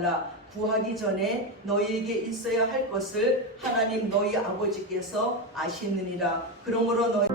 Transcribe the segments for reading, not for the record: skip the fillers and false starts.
말라. 구하기 전에 너희에게 있어야 할 것을 하나님 너희 아버지께서 아시느니라. 그러므로 너희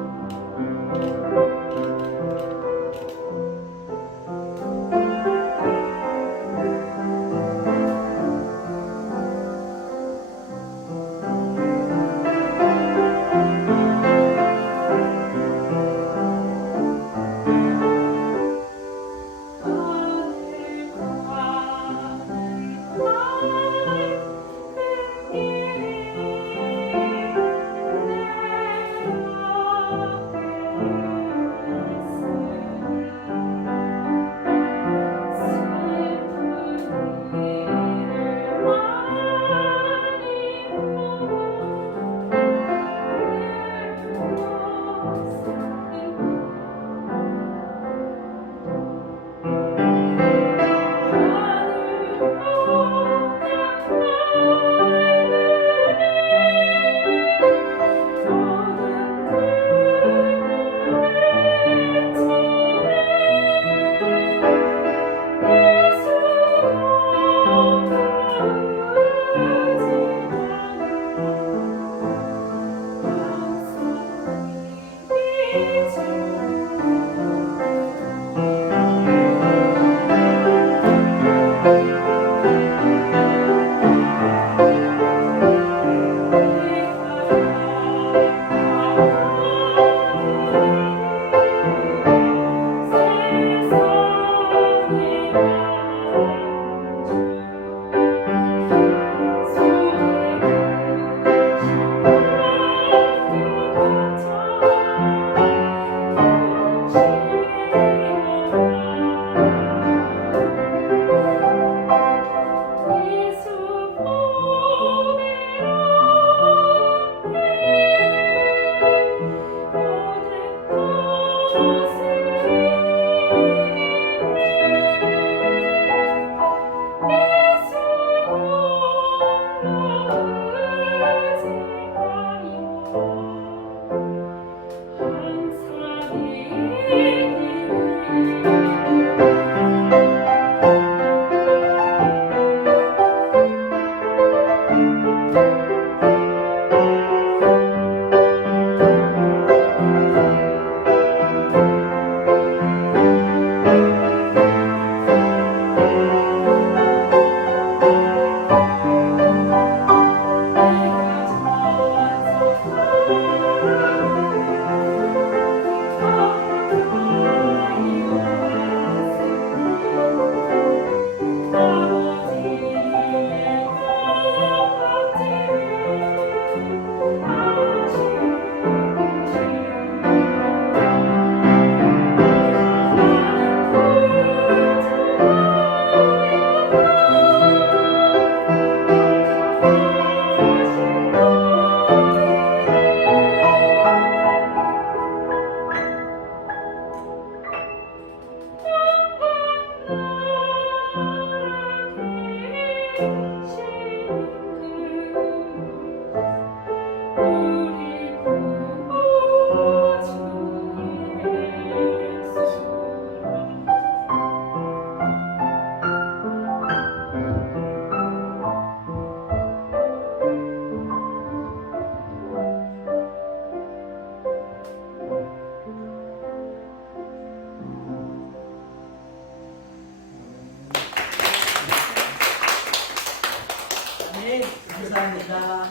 감사합니다.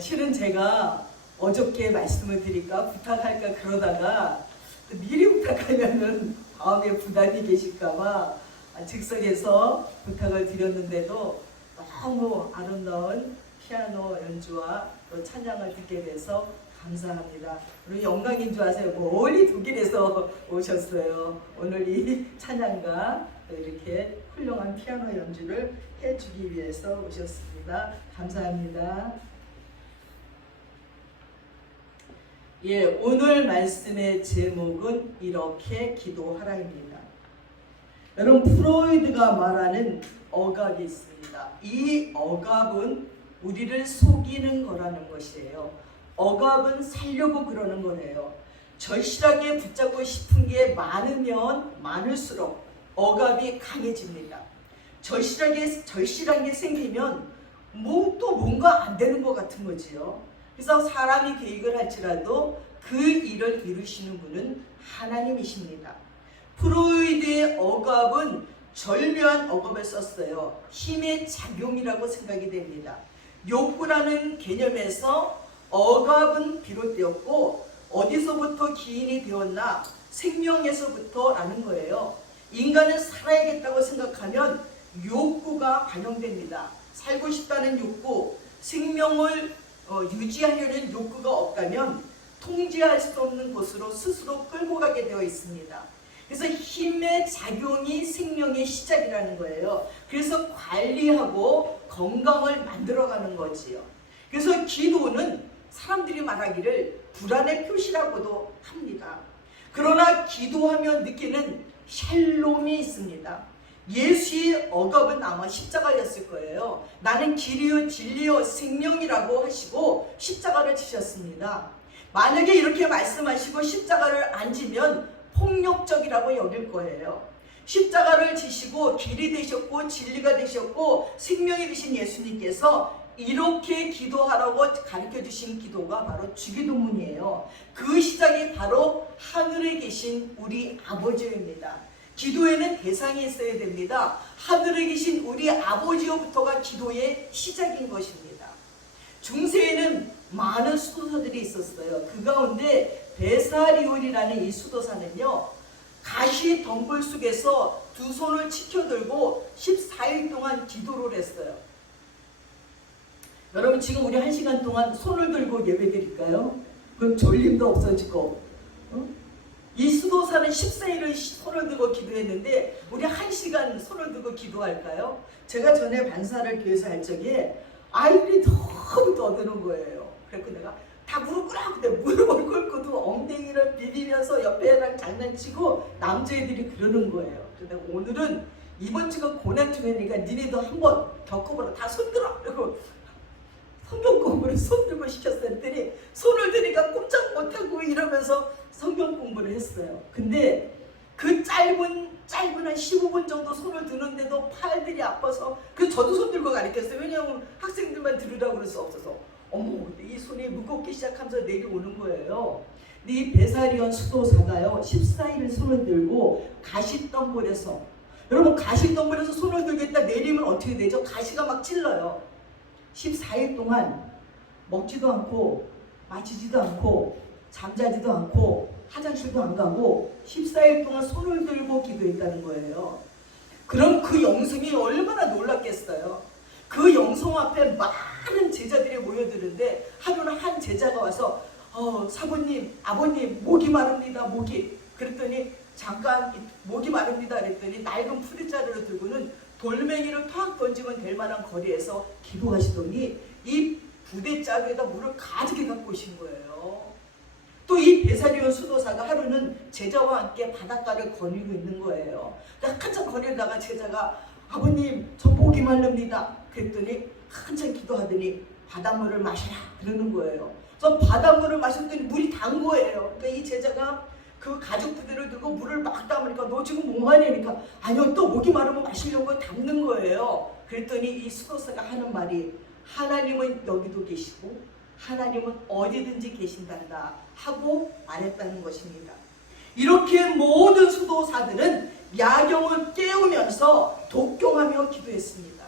실은 제가 어저께 말씀을 드릴까 부탁할까 그러다가 미리 부탁하면은 다음에 부담이 계실까봐 즉석에서 부탁을 드렸는데도 너무 아름다운 피아노 연주와 또 찬양을 듣게 돼서 감사합니다. 우리 영광인 줄 아세요? 멀리 독일에서 오셨어요. 오늘 이 찬양과 이렇게 훌륭한 피아노 연주를 해주기 위해서 오셨습니다. 감사합니다. 예, 오늘 말씀의 제목은 이렇게 기도하라입니다. 여러분, 프로이드가 말하는 억압이 있습니다. 이 억압은 우리를 속이는 거라는 것이에요. 억압은 살려고 그러는 거예요. 절실하게 붙잡고 싶은 게 많으면 많을수록 억압이 강해집니다. 절실한 게 생기면 또 뭔가 안 되는 것 같은 거지요. 그래서 사람이 계획을 할지라도 그 일을 이루시는 분은 하나님이십니다. 프로이드의 억압은 절묘한 억압을 썼어요. 힘의 작용이라고 생각이 됩니다. 욕구라는 개념에서 억압은 비롯되었고 어디서부터 기인이 되었나? 생명에서부터라는 거예요. 인간은 살아야겠다고 생각하면 욕구가 반영됩니다. 살고 싶다는 욕구, 생명을 유지하려는 욕구가 없다면 통제할 수 없는 곳으로 스스로 끌고 가게 되어 있습니다. 그래서 힘의 작용이 생명의 시작이라는 거예요. 그래서 관리하고 건강을 만들어가는 거지요. 그래서 기도는 사람들이 말하기를 불안의 표시라고도 합니다. 그러나 기도하며 느끼는 샬롬이 있습니다. 예수의 억압은 아마 십자가였을 거예요. 나는 길이요 진리요 생명이라고 하시고 십자가를 지셨습니다. 만약에 이렇게 말씀하시고 십자가를 안 지면 폭력적이라고 여길 거예요. 십자가를 지시고 길이 되셨고 진리가 되셨고 생명이 되신 예수님께서 이렇게 기도하라고 가르쳐 주신 기도가 바로 주기도문이에요. 그 시작이 바로 하늘에 계신 우리 아버지입니다. 기도에는 대상이 있어야 됩니다. 하늘에 계신 우리 아버지로부터가 기도의 시작인 것입니다. 중세에는 많은 수도사들이 있었어요. 그 가운데 베사리온이라는 이 수도사는요, 가시 덤불 속에서 두 손을 치켜들고 14일 동안 기도를 했어요. 여러분 지금 우리 1시간 동안 손을 들고 예배 드릴까요? 그럼 졸림도 없어지고, 이 수도사는 14일을 손을 들고 기도했는데 우리 1시간 손을 들고 기도할까요? 제가 전에 반사를 교회에서 할 적에 아이들이 너무 떠드는 거예요. 그래서 내가 다 무릎 꿇어. 근데 무릎을 꿇고도 엉덩이를 비비면서 옆에랑 장난치고 남자애들이 그러는 거예요. 그래서 오늘은 이번 주가 고난 중이니까 니네도 한번 겪어보라. 다 손들어. 그리고 성경 공부를 손 들고 시켰어요. 했더니 손을 드니까 꼼짝 못하고 이러면서 성경 공부를 했어요. 근데 그 짧은 한 15분 정도 손을 드는데도 팔들이 아파서 그래서 저도 손 들고 가르쳤어요. 왜냐하면 학생들만 들으라고 그럴 수 없어서. 어머, 이 손이 무겁기 시작하면서 내려오는 거예요. 이 베사리온 수도사가요 14일을 손을 들고 가시덤불에서, 여러분 가시덤불에서 손을 들겠다 내리면 어떻게 되죠? 가시가 막 찔러요. 14일 동안 먹지도 않고 마시지도 않고 잠자지도 않고 화장실도 안 가고 14일 동안 손을 들고 기도했다는 거예요. 그럼 그 영성이 얼마나 놀랐겠어요. 그 영성 앞에 많은 제자들이 모여드는데 하루는 한 제자가 와서 사부님, 아버님 목이 마릅니다. 목이. 그랬더니 잠깐 목이 마릅니다. 그랬더니 낡은 푸대자루를 들고는 돌멩이를 탁 던지면 될 만한 거리에서 기도하시더니 이 부대자루에다 물을 가득히 갖고 오신 거예요. 또 이 베사리온 수도사가 하루는 제자와 함께 바닷가를 거닐고 있는 거예요. 한참 거닐다가 제자가 아버님 저 목이 마릅니다. 그랬더니 한참 기도하더니 바닷물을 마셔라 그러는 거예요. 그래서 바닷물을 마셨더니 물이 단 거예요. 그러니까 이 제자가 그 가죽 부대를 들고 물을 막 담으니까 너 지금 뭐하니? 그러니까 아니요 또 목이 마르면 마시려고 담는 거예요. 그랬더니 이 수도사가 하는 말이 하나님은 여기도 계시고 하나님은 어디든지 계신단다 하고 말했다는 것입니다. 이렇게 모든 수도사들은 야경을 깨우면서 독경하며 기도했습니다.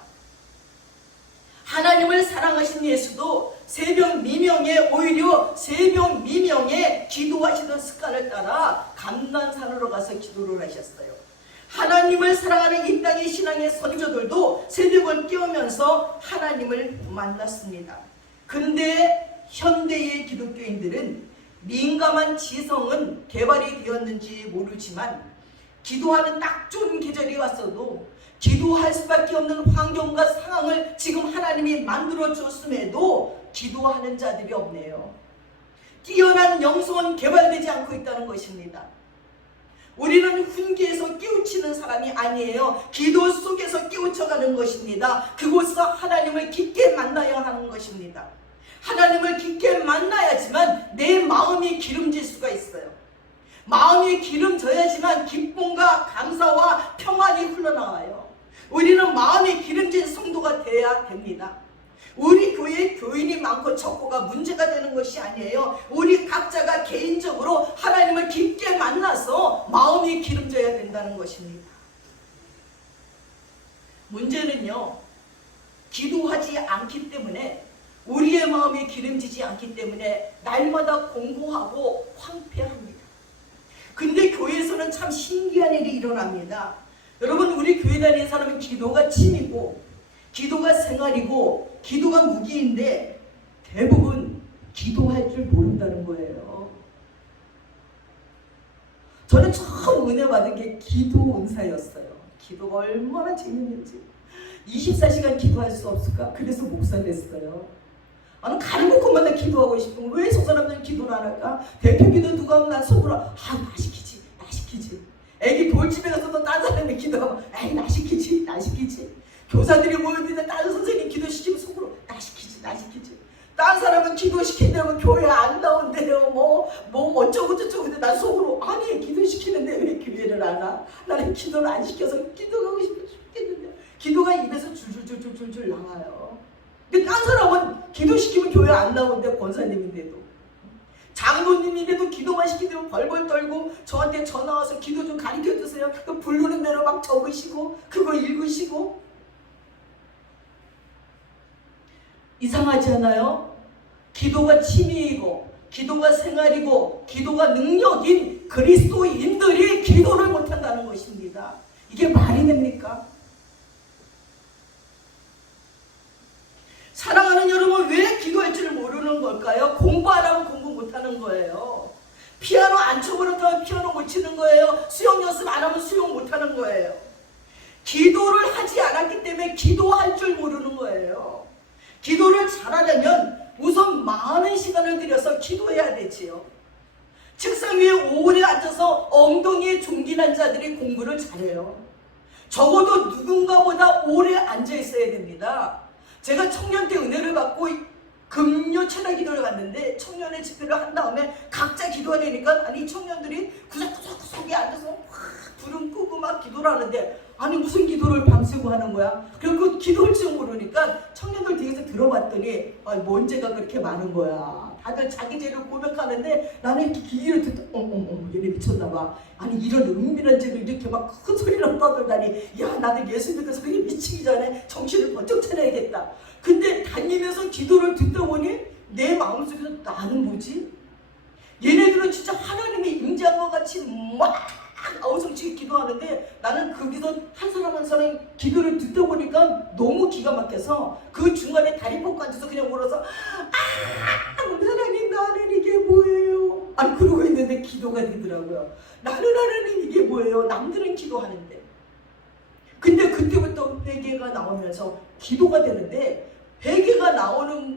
하나님을 사랑하신 예수도 새벽 미명에 오히려 새벽 미명에 기도하시던 습관을 따라 감난산으로 가서 기도를 하셨어요. 하나님을 사랑하는 이 땅의 신앙의 선조들도 새벽을 깨우면서 하나님을 만났습니다. 근데 현대의 기독교인들은 민감한 지성은 개발이 되었는지 모르지만 기도하는 딱 좋은 계절이 왔어도 기도할 수밖에 없는 환경과 상황을 지금 하나님이 만들어 줬음에도 기도하는 자들이 없네요. 뛰어난 영성은 개발되지 않고 있다는 것입니다. 우리는 훈계에서 깨우치는 사람이 아니에요. 기도 속에서 깨우쳐가는 것입니다. 그곳에서 하나님을 깊게 만나야 하는 것입니다. 하나님을 깊게 만나야지만 내 마음이 기름질 수가 있어요. 마음이 기름져야지만 기쁨과 감사와 평안이 흘러나와요. 우리는 마음이 기름진 성도가 돼야 됩니다. 우리 교회에 교인이 많고 적고가 문제가 되는 것이 아니에요. 우리 각자가 개인적으로 하나님을 깊게 만나서 마음이 기름져야 된다는 것입니다. 문제는요, 기도하지 않기 때문에, 우리의 마음이 기름지지 않기 때문에 날마다 공고하고 황폐합니다. 근데 교회에서는 참 신기한 일이 일어납니다. 여러분, 우리 교회 다니는 사람은 기도가 취미고 기도가 생활이고 기도가 무기인데 대부분 기도할 줄 모른다는 거예요. 저는 처음 은혜 받은 게 기도 은사였어요. 기도가 얼마나 재밌는지. 24시간 기도할 수 없을까? 그래서 목사 됐어요. 나는 가는 곳마다 기도하고 싶은 거. 왜 저 사람들은 기도를 안 할까? 대표 기도 누가 하면 난 속으로 나 시키지. 애기 돌집에 가서도 다른 사람이 기도하면 나 시키지. 교사들이 모였는데 다른 선생님 기도시키면 속으로 나 시키지. 다른 사람은 기도시킨다면 교회 안 나온대요. 뭐 어쩌고 저쩌고. 근데 난 속으로 아니 기도시키는데 왜 교회를 안 와? 나는 기도를 안 시켜서 기도하고 싶겠는데 기도가 입에서 줄줄 나와요. 근데 다른 사람은 기도시키면 교회 안 나오는데 권사님인데도 장로님인데도 기도만 시키면 벌벌 떨고 저한테 전화 와서 기도 좀 가르쳐 주세요. 그 부르는 대로 막 적으시고 그거 읽으시고. 이상하지 않아요? 기도가 취미이고 기도가 생활이고 기도가 능력인 그리스도인들이 기도를 못한다는 것입니다. 이게 말이 됩니까? 사랑하는 여러분, 왜 기도할 줄 모르는 걸까요? 공부 안 하면 공부 못하는 거예요. 피아노 안 쳐버렸다면 피아노 못 치는 거예요. 수영 연습 안 하면 수영 못하는 거예요. 기도를 하지 않았기 때문에 기도할 줄 모르는 거예요. 기도를 잘하려면 우선 많은 시간을 들여서 기도해야 되지요. 책상 위에 오래 앉아서 엉덩이에 종기난 자들이 공부를 잘해요. 적어도 누군가보다 오래 앉아 있어야 됩니다. 제가 청년 때 은혜를 받고 금요 철야 기도를 갔는데 청년의 집회를 한 다음에 각자 기도하려니까 아니 청년들이 구석구석에 앉아서 막 불은 끄고 막 기도를 하는데 아니 무슨 기도를 밤새고 하는 거야? 그리고 기도할 줄 모르니까 청년들 뒤에서 들어봤더니 뭔 죄가 그렇게 많은 거야. 다들 자기 죄를 고백하는데 나는 귀를 듣다 얘네 미쳤나봐. 아니 이런 은밀한 죄를 이렇게 막 큰 소리로 떠들다니 야 나도 예수 믿어서 그게 미치기 전에 정신을 번쩍 차려야겠다. 근데 다니면서 기도를 듣다 보니 내 마음속에서 나는 뭐지? 얘네들은 진짜 하나님의 임재한 것 같이 막 아우성치게 기도하는데 나는 거기서 한 사람 한 사람 기도를 듣다 보니까 너무 기가 막혀서 그 중간에 다리 뻗고 앉아서 그냥 울어서 하나님 나는 이게 뭐예요? 아니 그러고 있는데 기도가 되더라고요. 나는 하나님 이게 뭐예요? 남들은 기도하는데. 근데 그때부터 회개가 나오면서 기도가 되는데 회개가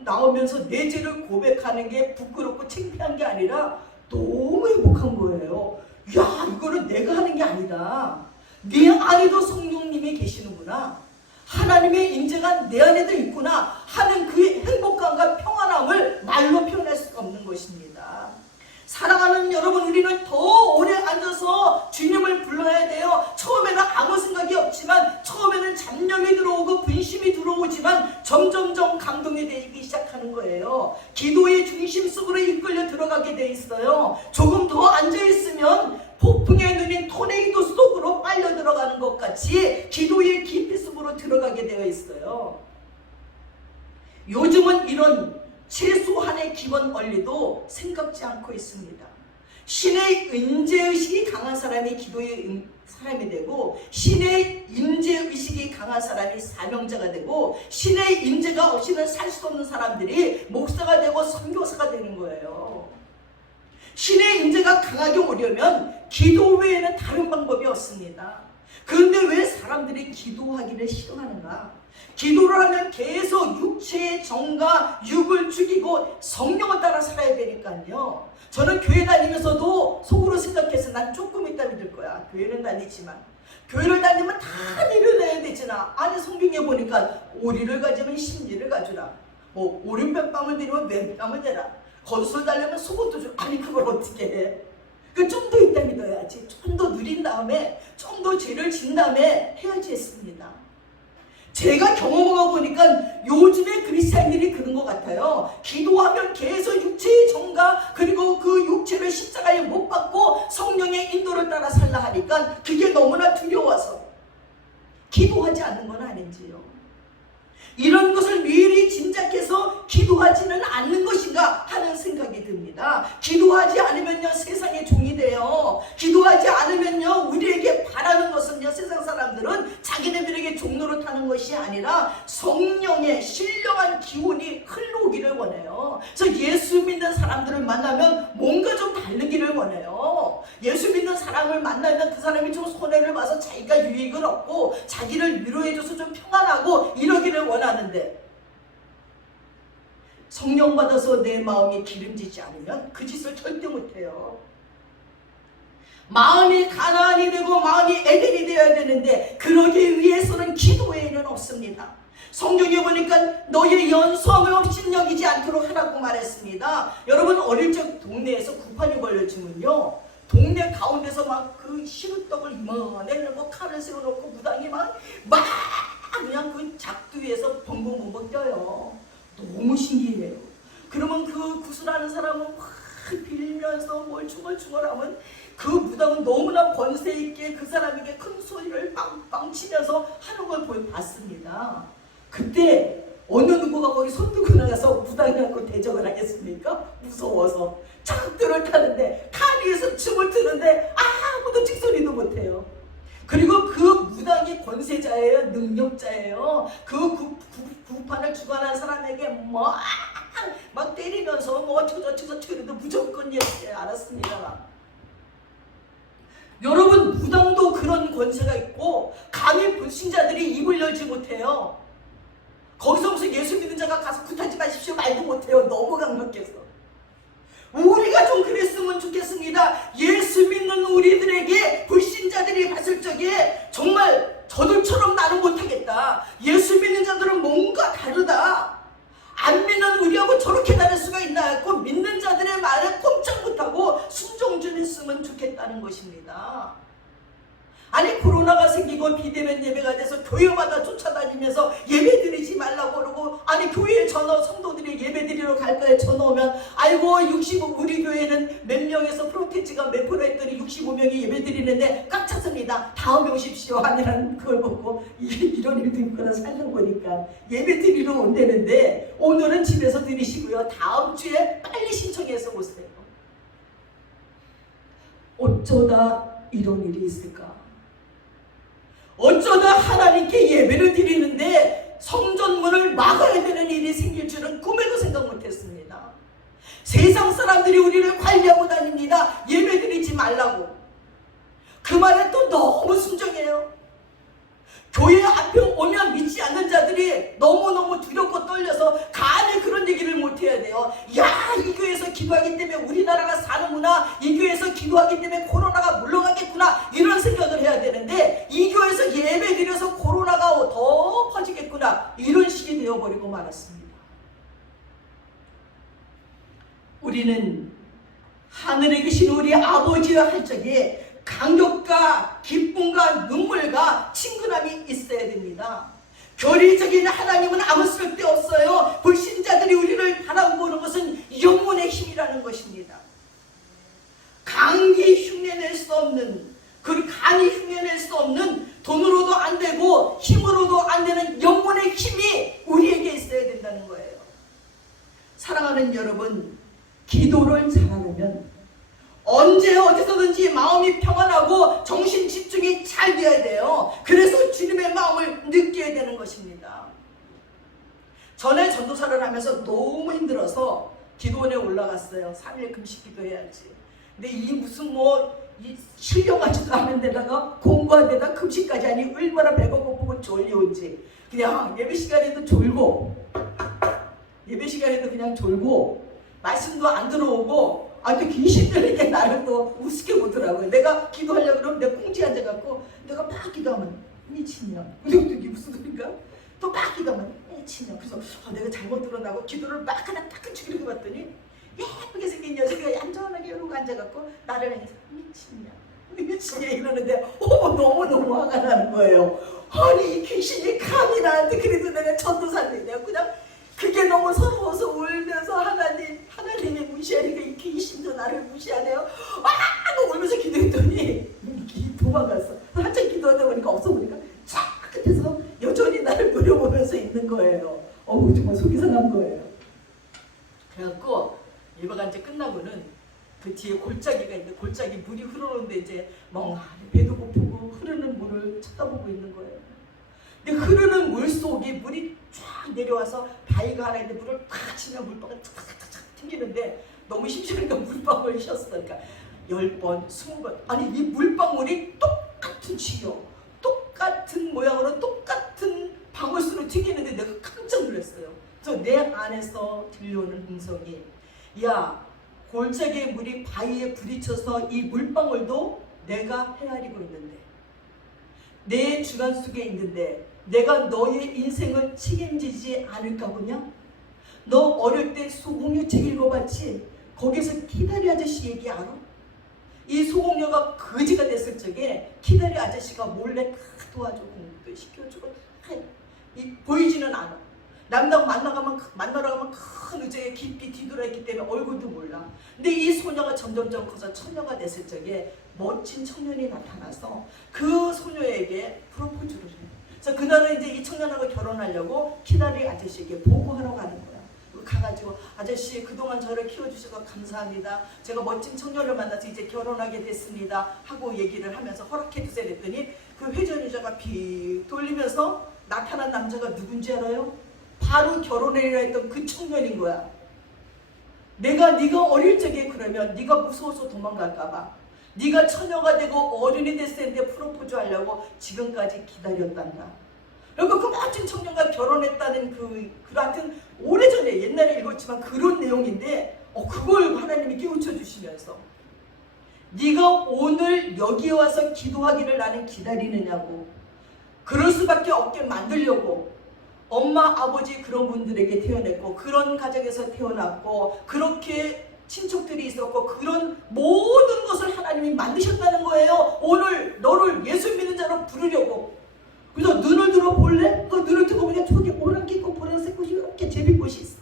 나오면서 내 죄를 고백하는 게 부끄럽고 창피한 게 아니라 너무 행복한 거예요. 야 이거는 내가 하는 게 아니다. 내 안에도 성령님이 계시는구나. 하나님의 임재가 내 안에도 있구나 하는 그 행복감과 평안함을 말로 표현할 수가 없는 것입니다. 사랑하는 여러분, 우리는 더 오래 앉아서 주님을 불러야 돼요. 처음에는 아무 생각이 없지만 처음에는 잡념이 들어오고 분심이 들어오지만 점점점 감동이 되기 시작하는 거예요. 기도의 중심 속으로 이끌려 들어가게 돼 있어요. 조금 더 앉아있으면 폭풍의 눈인 토네이도 속으로 빨려 들어가는 것 같이 기도의 깊이 속으로 들어가게 되어 있어요. 요즘은 이런 최소한의 기본 원리도 생각지 않고 있습니다. 신의 임재의식이 강한 사람이 기도의 사람이 되고 신의 임재의식이 강한 사람이 사명자가 되고 신의 임재가 없이는 살 수 없는 사람들이 목사가 되고 선교사가 되는 거예요. 신의 임재가 강하게 오려면 기도 외에는 다른 방법이 없습니다. 그런데 왜 사람들이 기도하기를 싫어하는가? 기도를 하면 계속 육체의 정과 육을 죽이고 성령을 따라 살아야 되니까요. 저는 교회 다니면서도 속으로 생각해서 난 조금 있다 믿을 거야. 교회는 다니지만 교회를 다니면 다 일을 되잖아. 아니 성경에 보니까 오리를 가지면 심리를 가주라. 뭐 오른편빵을 들이면 왼뺨을 대라. 건술 달려면 속옷도 줘. 아니 그걸 어떻게 해? 좀 더 있다 믿어야지. 좀 더 누린 다음에, 좀 더 죄를 진 다음에 해야지 했습니다. 제가 경험하고 보니까 요즘에 크리스찬들이 그런 것 같아요. 기도하면 계속 육체의 정가, 그리고 그 육체를 십자가에 못 박고 성령의 인도를 따라 살라 하니까 그게 너무나 두려워서 기도하지 않는 건 아닌지요. 이런 것을 미리 짐작해서 기도하지는 않는 것인가 하는 생각이 듭니다. 기도하지 않으면요 세상의 종이 돼요. 기도하지 않으면요 우리에게 바라는 것은요, 세상 사람들은 자기네들에게 종로로 타는 것이 아니라 성령의 신령한 기운이 흘러오기를 원해요. 그래서 예수 믿는 사람들을 만나면 뭔가 좀 다르기를 원해요. 예수 믿는 사람을 만나면 그 사람이 좀 손해를 봐서 자기가 유익을 얻고 자기를 위로해줘서 좀 평안하고 이러기를 원하는데, 성령 받아서 내 마음이 기름지지 않으면 그 짓을 절대 못해요. 마음이 가나안이 되고 마음이 에덴이 되어야 되는데 그러기 위해서는 기도 외에는 없습니다. 성경에 보니까 너의 연소함을 업신여기지 않도록 하라고 말했습니다. 여러분 어릴 적 동네에서 구판이 걸려지면요, 동네 가운데서 막 그 시루떡을 이만해 놓고 칼을 세워놓고 무당이 막 그냥 그 작두 위에서 벙벙벙벙 뛰어요. 너무 신기해요. 그러면 그 구슬하는 사람은 막 빌면서 뭘 중얼중얼하면 그 무당은 너무나 권세 있게 그 사람에게 큰 소리를 빵빵 치면서 하는 걸 봤습니다. 그때 어느 누구가 거기 손 들고 나가서 무당이라고 대적을 하겠습니까? 무서워서 작두를 타는데 칼 위에서 춤을 트는데 아무도 찍소리도 못해요. 그리고 그 무당이 권세자예요. 능력자예요. 그 구판을 주관한 사람에게 막 때리면서 뭐 어쩌고저쩌고 그래도 무조건 알았습니다. 여러분 무당도 그런 권세가 있고 감히 불신자들이 입을 열지 못해요. 거기서 무슨 예수 믿는 자가 가서 굿하지 마십시오 말도 못해요. 너무 강력해서. 우리가 좀 그랬으면 좋겠습니다. 예수 믿는 우리들에게 불신자들이 봤을 적에 정말 저들처럼 나는 못하겠다. 예수 믿는 자들은 뭔가 다르다. 안 믿는 우리하고 저렇게 다를 수가 있나 했고 믿는 자들의 말에 꼼짝 못하고 순종 좀 했으면 좋겠다는 것입니다. 아니 코로나가 생기고 비대면 예배가 돼서 교회마다 쫓아다니면서 예배 드리지 말라고 그러고, 아니 교회에 전화 성도들이 예배 드리러 갈 거에 전화 오면 아이고 65 우리 교회는 몇 명에서 프로테치가 몇 프로 했더니 65명이 예배 드리는데 꽉 찼습니다. 다음에 오십시오 아니라는 그걸 보고 이런 일도 있구나 살려보니까 예배 드리러 온다는데 오늘은 집에서 드리시고요. 다음 주에 빨리 신청해서 오세요. 어쩌다 이런 일이 있을까? 어쩌다 하나님께 예배를 드리는데 성전문을 막아야 되는 일이 생길 줄은 꿈에도 생각 못했습니다. 세상 사람들이 우리를 관리하고 다닙니다. 예배 드리지 말라고. 그 말에 또 너무 순종해요. 교회 앞에 오면 믿지 않는 자들이 너무너무 두렵고 떨려서 감히 그런 얘기를 못해야 돼요. 야, 이 교회에서 기도하기 때문에 우리나라가 사는구나, 이 교회에서 기도하기 때문에 코로나가 물러가겠구나, 이런 생각을 해야 되는데 이 교회에서 예배 드려서 코로나가 더 퍼지겠구나, 이런 식이 되어버리고 말았습니다. 우리는 하늘에 계신 우리 아버지와 할 적에 감격과 기쁨과 눈물과 친근함이 있어야 됩니다. 교리적인 하나님은 아무 쓸데없어요. 불신자들이 우리를 바라보는 것은 영혼의 힘이라는 것입니다. 강히 흉내낼 수 없는, 강히 흉내낼 수 없는, 돈으로도 안 되고 힘으로도 안 되는 영혼의 힘이 우리에게 있어야 된다는 거예요. 사랑하는 여러분, 기도를 잘하면 언제 어디서든지 마음이 평안하고 정신 집중이 잘 되어야 돼요. 그래서 주님의 마음을 느껴야 되는 것입니다. 전에 전도사를 하면서 너무 힘들어서 기도원에 올라갔어요. 3일 금식 기도해야지. 근데 이 무슨 이 실려가지도 않은 데다가 공부한 데다 금식까지 하니 얼마나 배가 고프고 졸려온지. 그냥 예배 시간에도 졸고 그냥 졸고 말씀도 안 들어오고 또 귀신 들리게 나를 또 우습게 보더라고요. 내가 기도하려고 그러면 내가 꽁지 앉아갖고 내가 막 기도하면 미친년. 이게 무슨 소린가? 또 막 기도하면 미친년. 그래서 내가 잘못 들었나고 기도를 막 그냥 딱 죽이려고 봤더니 예쁘게 생긴 녀석이 얌전하게 이러고 앉아갖고 나를 향해서 미친냐 이러는데 너무너무 화가 나는 거예요. 아니 이 귀신이 감히 나한테 그래도 내가 전도사님이냐. 그냥 그게 너무 서러워서 울면서 하나님이 무시하니까 이 귀신도 나를 무시하네요. 울면서 기도했더니 도망갔어. 한참 기도하다 보니까 없어 보니까 쫙 끝에서 여전히 나를 노려보면서 있는 거예요. 정말 속이 상한 거예요. 그래갖고 예배가 이제 끝나고는 그 뒤에 골짜기가 있는데 골짜기 물이 흐르는데 이제 멍하니 배도 고프고 흐르는 물을 쳐다보고 있는 거예요. 근데 흐르는 물 속에 물이 쫙 내려와서 바위가 하나 있는데 물을 탁 치면 물방울 탁탁탁 튕기는데 너무 심심하니까 물방울을 셨으니까 10번, 20번 아니 이 물방울이 똑같은 치료 똑같은 모양으로 똑같은 방울수로 튀기는데 내가 깜짝 놀랐어요. 그래서 내 안에서 들려오는 음성이 야 골짜기의 물이 바위에 부딪혀서 이 물방울도 내가 헤아리고 있는데 내 주관 속에 있는데 내가 너의 인생을 책임지지 않을까 보냐? 너 어릴 때 소공유 책 읽어봤지? 거기서 키다리 아저씨 얘기 알아? 이 소공유가 거지가 됐을 적에 키다리 아저씨가 몰래 다 도와줘 공부도 시켜주고 보이지는 않아. 남당 만나러 가면 큰 의자에 깊이 뒤돌아 있기 때문에 얼굴도 몰라. 근데 이 소녀가 점점점 커서 처녀가 됐을 적에 멋진 청년이 나타나서 그 소녀에게 프로포즈를 해. 그래서 그날은 이제 이 청년하고 결혼하려고 키다리 아저씨에게 보고하러 가는 거야. 가가지고 아저씨 그동안 저를 키워주셔서 감사합니다. 제가 멋진 청년을 만나서 이제 결혼하게 됐습니다. 하고 얘기를 하면서 허락해주세요 했더니 그 회전의자가 비 돌리면서 나타난 남자가 누군지 알아요? 바로 결혼해라 했던 그 청년인 거야. 네가 어릴 적에 그러면 네가 무서워서 도망갈까봐 네가 처녀가 되고 어른이 됐을 때 프로포즈 하려고 지금까지 기다렸단다. 그리고 그 멋진 청년과 결혼했다는 그 하여튼 오래전에 옛날에 읽었지만 그런 내용인데 그걸 하나님이 깨우쳐 주시면서 네가 오늘 여기에 와서 기도하기를 나는 기다리느냐고 그럴 수밖에 없게 만들려고 엄마 아버지 그런 분들에게 태어났고 그런 가정에서 태어났고 그렇게 친척들이 있었고 그런 모든 것을 하나님이 만드셨다는 거예요. 오늘 너를 예수 믿는 자로 부르려고. 그래서 눈을 들어 볼래? 그 눈을 뜨고 보니까 저기 오랑캐 꽃 보라색 꽃이 이렇게 제비꽃이 있어.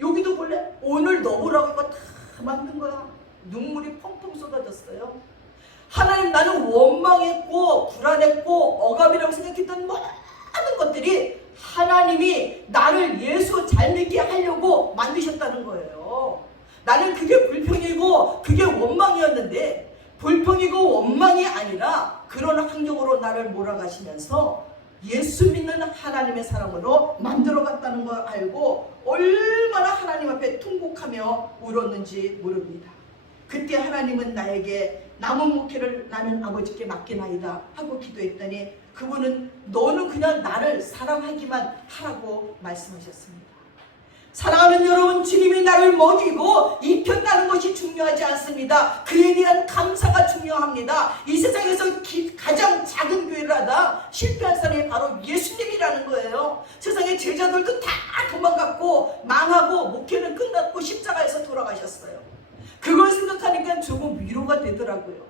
여기도 볼래? 오늘 너 보라고 이거 다 만든 거야. 눈물이 펑펑 쏟아졌어요. 하나님 나는 원망했고 불안했고 억압이라고 생각했던 모든 것들이 하나님이 나를 예수 잘 믿게 하려고 만드셨다는 거예요. 나는 그게 불평이고 그게 원망이었는데 불평이고 원망이 아니라 그런 환경으로 나를 몰아가시면서 예수 믿는 하나님의 사람으로 만들어갔다는 걸 알고 얼마나 하나님 앞에 통곡하며 울었는지 모릅니다. 그때 하나님은 나에게 남은 목회를 나는 아버지께 맡기나이다 하고 기도했더니 그분은 너는 그냥 나를 사랑하기만 하라고 말씀하셨습니다. 사랑하는 여러분, 주님이 나를 먹이고 입혔다는 것이 중요하지 않습니다. 그에 대한 감사가 중요합니다. 이 세상에서 가장 작은 교회를 하다 실패한 사람이 바로 예수님이라는 거예요. 세상의 제자들도 다 도망갔고 망하고 목회는 끝났고 십자가에서 돌아가셨어요. 그걸 생각하니까 조금 위로가 되더라고요.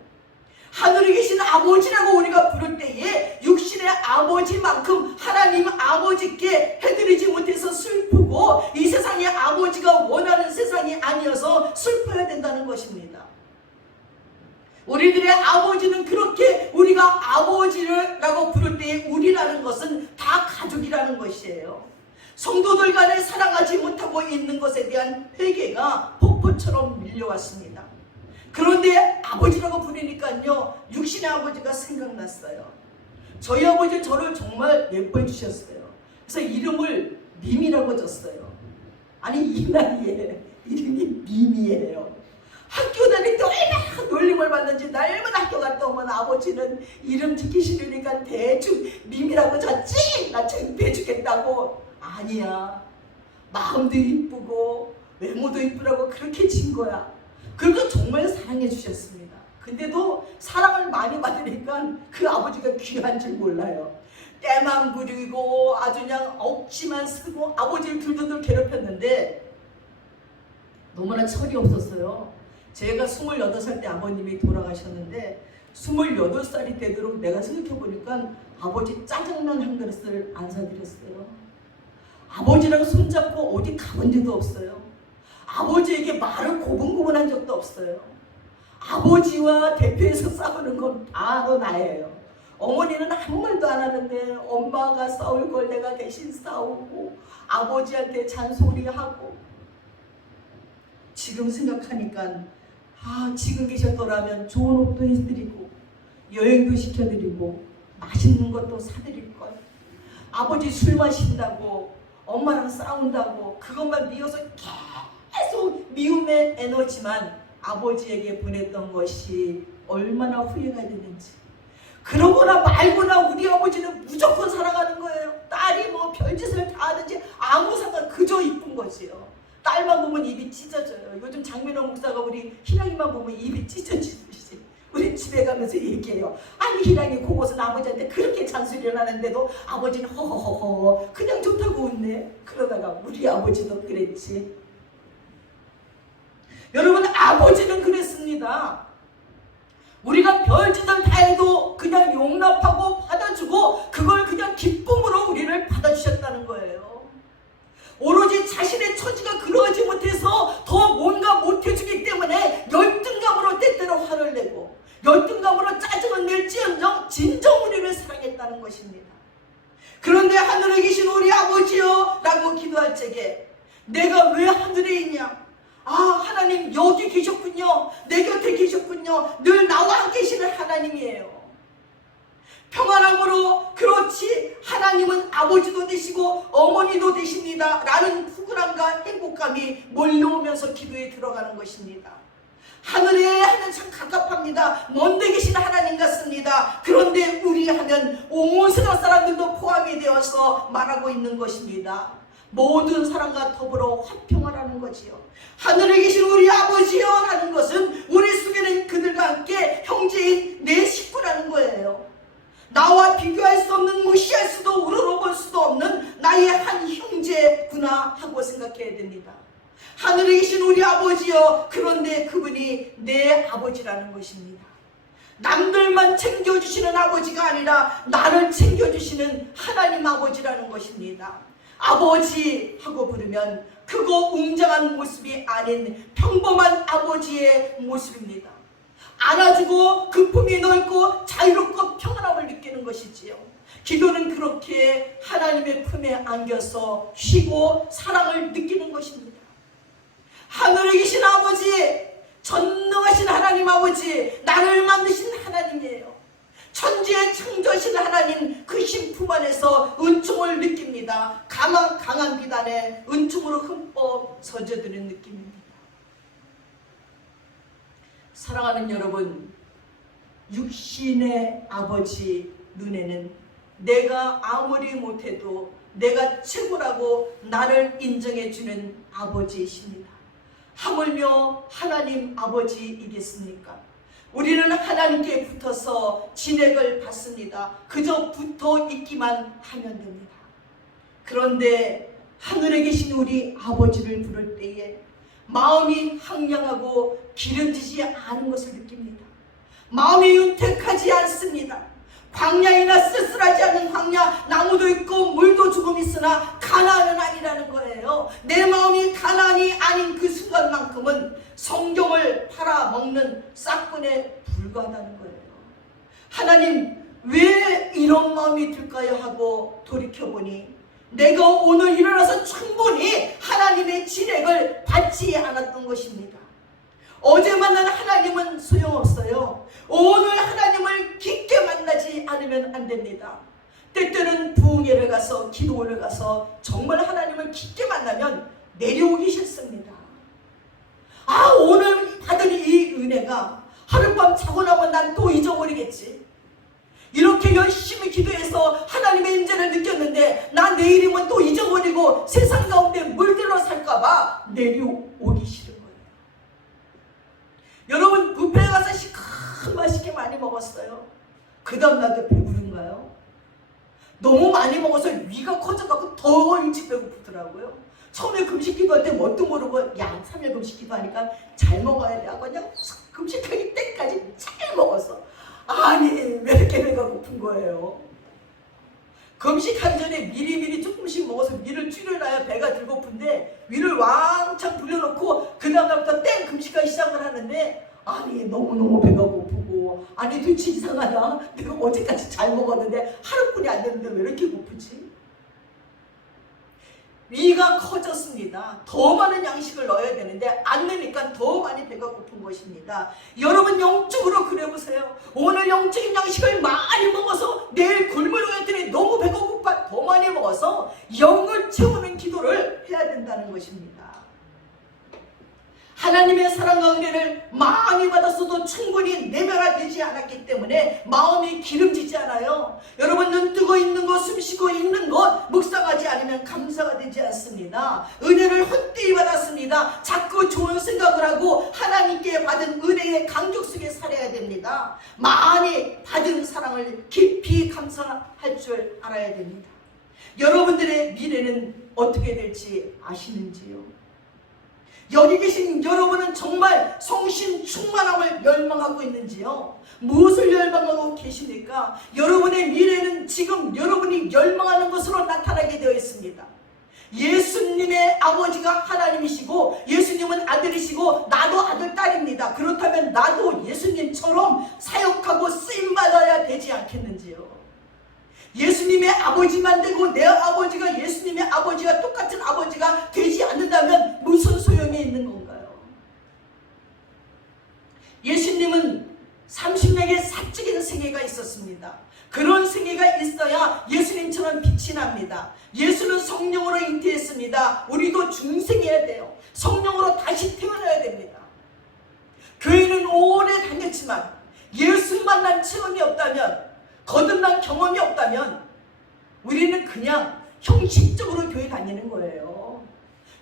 하늘에 계신 아버지라고 우리가 부를 때에 육신의 아버지만큼 하나님 아버지께 해드리지 못해서 슬프고 이 세상의 아버지가 원하는 세상이 아니어서 슬퍼야 된다는 것입니다. 우리들의 아버지는 그렇게 우리가 아버지라고 부를 때에 우리라는 것은 다 가족이라는 것이에요. 성도들 간에 사랑하지 못하고 있는 것에 대한 회개가 폭포처럼 밀려왔습니다. 그런데 아버지라고 부르니까요 육신의 아버지가 생각났어요. 저희 아버지는 저를 정말 예뻐해 주셨어요. 그래서 이름을 미미라고 줬어요. 아니 이 나이에 이름이 미미예요. 학교 다닐 때 얼마나 놀림을 받는지 날마다 학교 갔다 오면 아버지는 이름 짓기 싫으니까 대충 미미라고 줬지? 나 창피해 주겠다고. 아니야, 마음도 이쁘고 외모도 이쁘라고 그렇게 진 거야. 그리고 정말 사랑해 주셨습니다. 근데도 사랑을 많이 받으니까 그 아버지가 귀한 줄 몰라요. 때만 부리고 아주 그냥 억지만 쓰고 아버지를 들들들 괴롭혔는데 너무나 철이 없었어요. 제가 28살 때 아버님이 돌아가셨는데 28살이 되도록 내가 생각해보니까 아버지 짜장면 한 그릇을 안 사드렸어요. 아버지랑 손잡고 어디 가본 적도 없어요. 아버지에게 말을 고분고분한 적도 없어요. 아버지와 대표해서 싸우는 건 바로 나예요. 어머니는 아무 말도 안 하는데 엄마가 싸울 걸 내가 대신 싸우고 아버지한테 잔소리하고. 지금 생각하니까 지금 계셨더라면 좋은 옷도 해드리고 여행도 시켜드리고 맛있는 것도 사드릴 걸. 아버지 술 마신다고 엄마랑 싸운다고 그것만 미워서 계속 미움의 에너지만 아버지에게 보냈던 것이 얼마나 후회가 되는지. 그러거나 말거나 우리 아버지는 무조건 사랑하는 거예요. 딸이 뭐 별짓을 다 하든지 아무 상관, 그저 이쁜 거지요. 딸만 보면 입이 찢어져요. 요즘 장민호 목사가 우리 희랑이만 보면 입이 찢어지듯이 우리 집에 가면서 얘기해요. 아니 희랑이 그것은 아버지한테 그렇게 잔소리를 하는데도 아버지는 허허허허 그냥 좋다고 웃네. 그러다가 우리 아버지도 그랬지. 여러분, 아버지는 그랬습니다. 우리가 별짓을 다 해도 그냥 용납하고 받아주고 그걸 그냥 기쁨으로 우리를 받아주셨다는 거예요. 오로지 자신의 처지가 그러하지 못해서 더 뭔가 못해주기 때문에 열등감으로 때때로 화를 내고 열등감으로 짜증을 낼지언정 진정 우리를 사랑했다는 것입니다. 그런데 하늘에 계신 우리 아버지여 라고 기도할 적에 내가 왜 하늘에 있냐? 하나님 여기 계셨군요. 내 곁에 계셨군요. 늘 나와 함께 계시는 하나님이에요. 평안함으로 그렇지 하나님은 아버지도 되시고 어머니도 되십니다 라는 푸근함과 행복감이 몰려오면서 기도에 들어가는 것입니다. 하늘에 하면 참 갑갑합니다. 먼데 계신 하나님 같습니다. 그런데 우리 하면 온 세상 사람들도 포함이 되어서 말하고 있는 것입니다. 모든 사람과 더불어 화평하라는 거지요. 하늘에 계신 우리 아버지여 하는 것은 우리 속에는 그들과 함께 형제인 내 식구라는 거예요. 나와 비교할 수 없는, 무시할 수도 우러러볼 수도 없는 나의 한 형제구나 하고 생각해야 됩니다. 하늘에 계신 우리 아버지여, 그런데 그분이 내 아버지라는 것입니다. 남들만 챙겨주시는 아버지가 아니라 나를 챙겨주시는 하나님 아버지라는 것입니다. 아버지 하고 부르면 그거 웅장한 모습이 아닌 평범한 아버지의 모습입니다. 안아주고 그 품이 넓고 자유롭고 평안함을 느끼는 것이지요. 기도는 그렇게 하나님의 품에 안겨서 쉬고 사랑을 느끼는 것입니다. 하늘에 계신 아버지, 전능하신 하나님 아버지, 나를 만드신 하나님이에요. 천지의 창조하신 하나님, 그 신품 안에서 은총을 느낍니다. 강한 비단에 은총으로 흠뻑 젖어드는 느낌입니다. 사랑하는 여러분, 육신의 아버지 눈에는 내가 아무리 못해도 내가 최고라고 나를 인정해주는 아버지이십니다. 하물며 하나님 아버지이겠습니까? 우리는 하나님께 붙어서 진액을 받습니다. 그저 붙어 있기만 하면 됩니다. 그런데 하늘에 계신 우리 아버지를 부를 때에 마음이 황량하고 기름지지 않은 것을 느낍니다. 마음이 윤택하지 않습니다. 광야이나 쓸쓸하지 않은 광야, 나무도 있고 물도 조금 있으나 가나안은 아니라는 거예요. 내 마음이 가나안이 아닌 그 순간만큼은 성경을 팔아먹는 싹군에 불과하다는 거예요. 하나님, 왜 이런 마음이 들까요 하고 돌이켜보니 내가 오늘 일어나서 충분히 하나님의 진액을 받지 않았던 것입니다. 어제 만난 하나님은 소용없어요. 오늘 하나님을 깊게 만나지 않으면 안 됩니다. 때때는 부흥회를 가서 기도를 가서 정말 하나님을 깊게 만나면 내려오기 싫습니다. 오늘 받은 이 은혜가 하룻밤 자고 나면 난 또 잊어버리겠지. 이렇게 열심히 기도해서 하나님의 임재를 느꼈는데 난 내일이면 또 잊어버리고 세상 가운데 물들어 살까봐 내려오기 싫은 거예요. 여러분, 뷔페에 가서 시큼 맛있게 많이 먹었어요. 그 다음 날도 배부른가요? 너무 많이 먹어서 위가 커져갖고 더 일찍 배고프더라고요. 처음에 금식 기도할 때 뭣도 모르고 야 3일 금식 기도하니까 잘 먹어야 돼 하고 그냥 금식하기 때까지 잘 먹었어. 아니 왜 이렇게 배가 고픈 거예요? 금식하기 전에 미리미리 조금씩 먹어서 위를 줄여놔야 배가 덜 고픈데 위를 왕창 불려놓고 그 다음부터 땡 금식하기 시작을 하는데 아니 너무너무 배가 고프고 아니 도대체 이상하다. 내가 어제까지 잘 먹었는데 하루뿐이 안 됐는데 왜 이렇게 고프지? 위가 커졌습니다. 더 많은 양식을 넣어야 되는데 안 넣으니까 더 많이 배가 고픈 것입니다. 여러분 영적으로 그려보세요. 오늘 영적인 양식을 많이 먹어서 내일 굶으려고 했더니 너무 배가 고파 더 많이 먹어서 영을 채우는 기도를 해야 된다는 것입니다. 하나님의 사랑과 은혜를 많이 받았어도 충분히 내면화되지 않았기 때문에 마음이 기름지지 않아요. 여러분 눈 뜨고 있는 것, 숨 쉬고 있는 것 묵상하지 않으면 감사가 되지 않습니다. 은혜를 헛되이 받았습니다. 자꾸 좋은 생각을 하고 하나님께 받은 은혜의 강격 속에 살아야 됩니다. 많이 받은 사랑을 깊이 감사할 줄 알아야 됩니다. 여러분들의 미래는 어떻게 될지 아시는지요? 여기 계신 여러분은 정말 성신 충만함을 열망하고 있는지요? 무엇을 열망하고 계십니까? 여러분의 미래는 지금 여러분이 열망하는 것으로 나타나게 되어 있습니다. 예수님의 아버지가 하나님이시고 예수님은 아들이시고 나도 아들 딸입니다. 그렇다면 나도 예수님처럼 사역하고 쓰임받아야 되지 않겠는지요? 예수님의 아버지만 되고 내 아버지가 예수님의 아버지와 똑같은 아버지가 되지 않는다면 무슨 소용이 있는 건가요? 예수님은 30명의 사적인 생애가 있었습니다. 그런 생애가 있어야 예수님처럼 빛이 납니다. 예수는 성령으로 잉태했습니다. 우리도 중생해야 돼요. 성령으로 다시 태어나야 됩니다. 교회는 오래 다녔지만 예수 만난 체험이 없다면 거듭난 경험이 없다면 우리는 그냥 형식적으로 교회 다니는 거예요.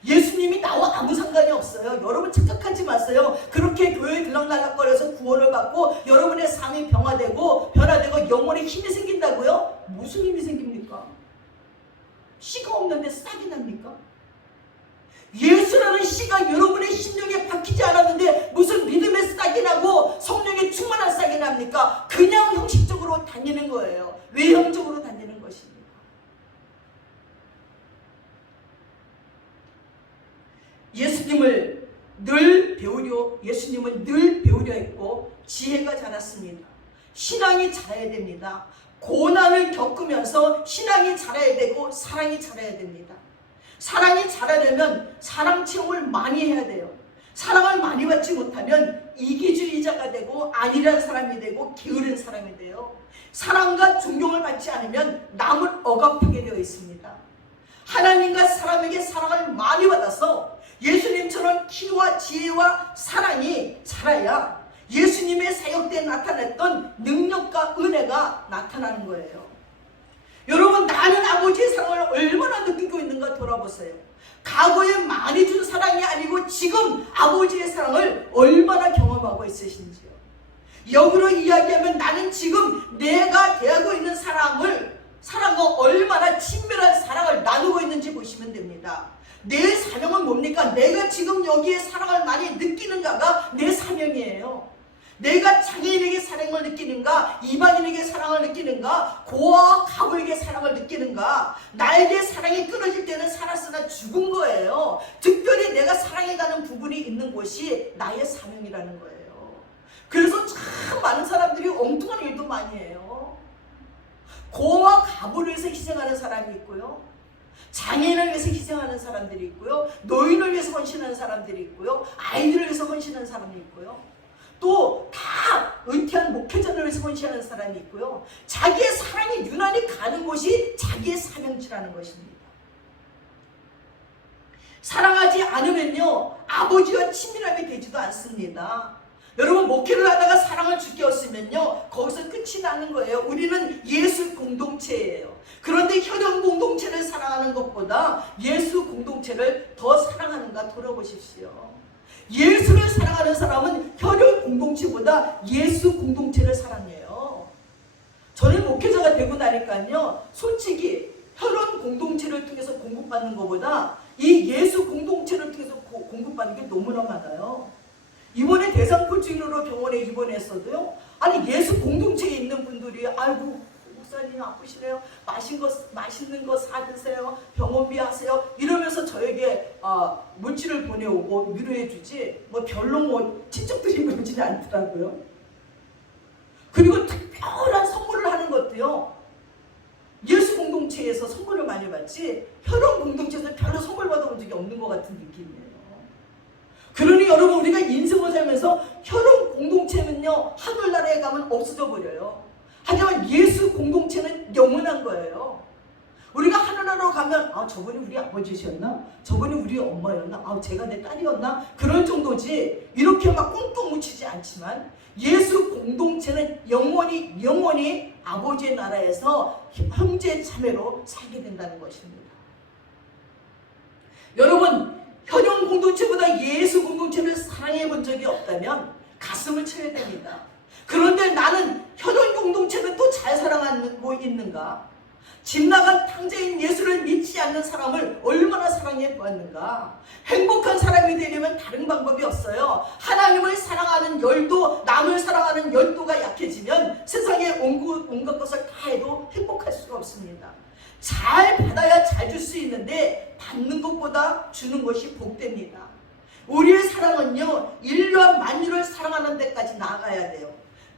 예수님이 나와 아무 상관이 없어요. 여러분 착각하지 마세요. 그렇게 교회에 들락날락거려서 구원을 받고 여러분의 삶이 변화되고 영혼에 힘이 생긴다고요? 무슨 힘이 생깁니까? 씨가 없는데 싹이 납니까? 예수라는 씨가 여러분의 심령에 박히지 않았는데 무슨 믿음의 싹이 나고 성령의 충만한 싹이 납니까? 그냥 형식적으로 다니는 거예요. 외형적으로 다니는 것입니다. 예수님은 늘 배우려 했고 지혜가 자랐습니다. 신앙이 자라야 됩니다. 고난을 겪으면서 신앙이 자라야 되고 사랑이 자라야 됩니다. 사랑이 자라려면 사랑 체험을 많이 해야 돼요. 사랑을 많이 받지 못하면 이기주의자가 되고 안일한 사람이 되고 게으른 사람이 돼요. 사랑과 존경을 받지 않으면 남을 억압하게 되어 있습니다. 하나님과 사람에게 사랑을 많이 받아서 예수님처럼 키와 지혜와 사랑이 자라야 예수님의 사역 때 나타났던 능력과 은혜가 나타나는 거예요. 여러분 나는 아버지의 사랑을 얼마나 느끼고 있는가 돌아보세요. 과거에 많이 준 사랑이 아니고 지금 아버지의 사랑을 얼마나 경험하고 있으신지요. 역으로 이야기하면 나는 지금 내가 대하고 있는 사랑과 얼마나 친밀한 사랑을 나누고 있는지 보시면 됩니다. 내 사명은 뭡니까? 내가 지금 여기에 사랑을 많이 느끼는가가 내 사명이에요. 내가 장애인에게 사랑을 느끼는가, 이방인에게 사랑을 느끼는가, 고아와 가부에게 사랑을 느끼는가. 나에게 사랑이 끊어질 때는 살았으나 죽은 거예요. 특별히 내가 사랑해가는 부분이 있는 곳이 나의 사명이라는 거예요. 그래서 참 많은 사람들이 엉뚱한 일도 많이 해요. 고아와 가부를 위해서 희생하는 사람이 있고요, 장애인을 위해서 희생하는 사람들이 있고요, 노인을 위해서 헌신하는 사람들이 있고요, 아이들을 위해서 헌신하는 사람이 있고요, 또 다 은퇴한 목회자를 위해서 헌신하는 사람이 있고요. 자기의 사랑이 유난히 가는 곳이 자기의 사명지라는 것입니다. 사랑하지 않으면요 아버지와 친밀함이 되지도 않습니다. 여러분 목회를 하다가 사랑을 죽였으면요 거기서 끝이 나는 거예요. 우리는 예수 공동체예요. 그런데 혈연 공동체를 사랑하는 것보다 예수 공동체를 더 사랑하는가 돌아보십시오. 예수를 사랑하는 사람은 혈연 공동체보다 예수 공동체를 사랑해요. 저는 목회자가 되고 나니까요 솔직히 혈연 공동체를 통해서 공급받는 것보다 이 예수 공동체를 통해서 공급받는 게 너무나 많아요. 이번에 대상포진으로 병원에 입원했어도요. 아니 예수 공동체에 있는 분들이 아이고 목사님 아프시네요. 맛있는 거 사드세요. 병원비 하세요. 이러면서 저에게 물질을 보내오고 위로해주지 뭐 별로 뭐 친척들이 그러지는 않더라고요. 그리고 특별한 선물을 하는 것도요. 예수 공동체에서 선물을 많이 받지 혈원 공동체에서 별로 선물 받아본 적이 없는 것 같은 느낌이에요. 그러니 여러분 우리가 인생을 살면서 혈원 공동체는요 하늘나라에 가면 없어져 버려요. 하지만 예수 공동체는 영원한 거예요. 우리가 하늘나라로 가면 저분이 우리 아버지셨나? 저분이 우리 엄마였나? 제가 내 딸이었나? 그런 정도지 이렇게 막 꽁꽁 묻히지 않지만 예수 공동체는 영원히 아버지의 나라에서 형제 자매로 살게 된다는 것입니다. 여러분 혈연 공동체보다 예수 공동체를 사랑해 본 적이 없다면 가슴을 쳐야 됩니다. 그런데 나는 혈연 공동체는 또 잘 사랑하고 있는가? 집 나간 탕자인 예수를 믿지 않는 사람을 얼마나 사랑해 보았는가? 행복한 사람이 되려면 다른 방법이 없어요. 하나님을 사랑하는 열도, 남을 사랑하는 열도가 약해지면 세상에 온갖 것을 다 해도 행복할 수가 없습니다. 잘 받아야 잘 줄 수 있는데 받는 것보다 주는 것이 복됩니다. 우리의 사랑은요 인류와 만유를 사랑하는 데까지 나가야 돼요.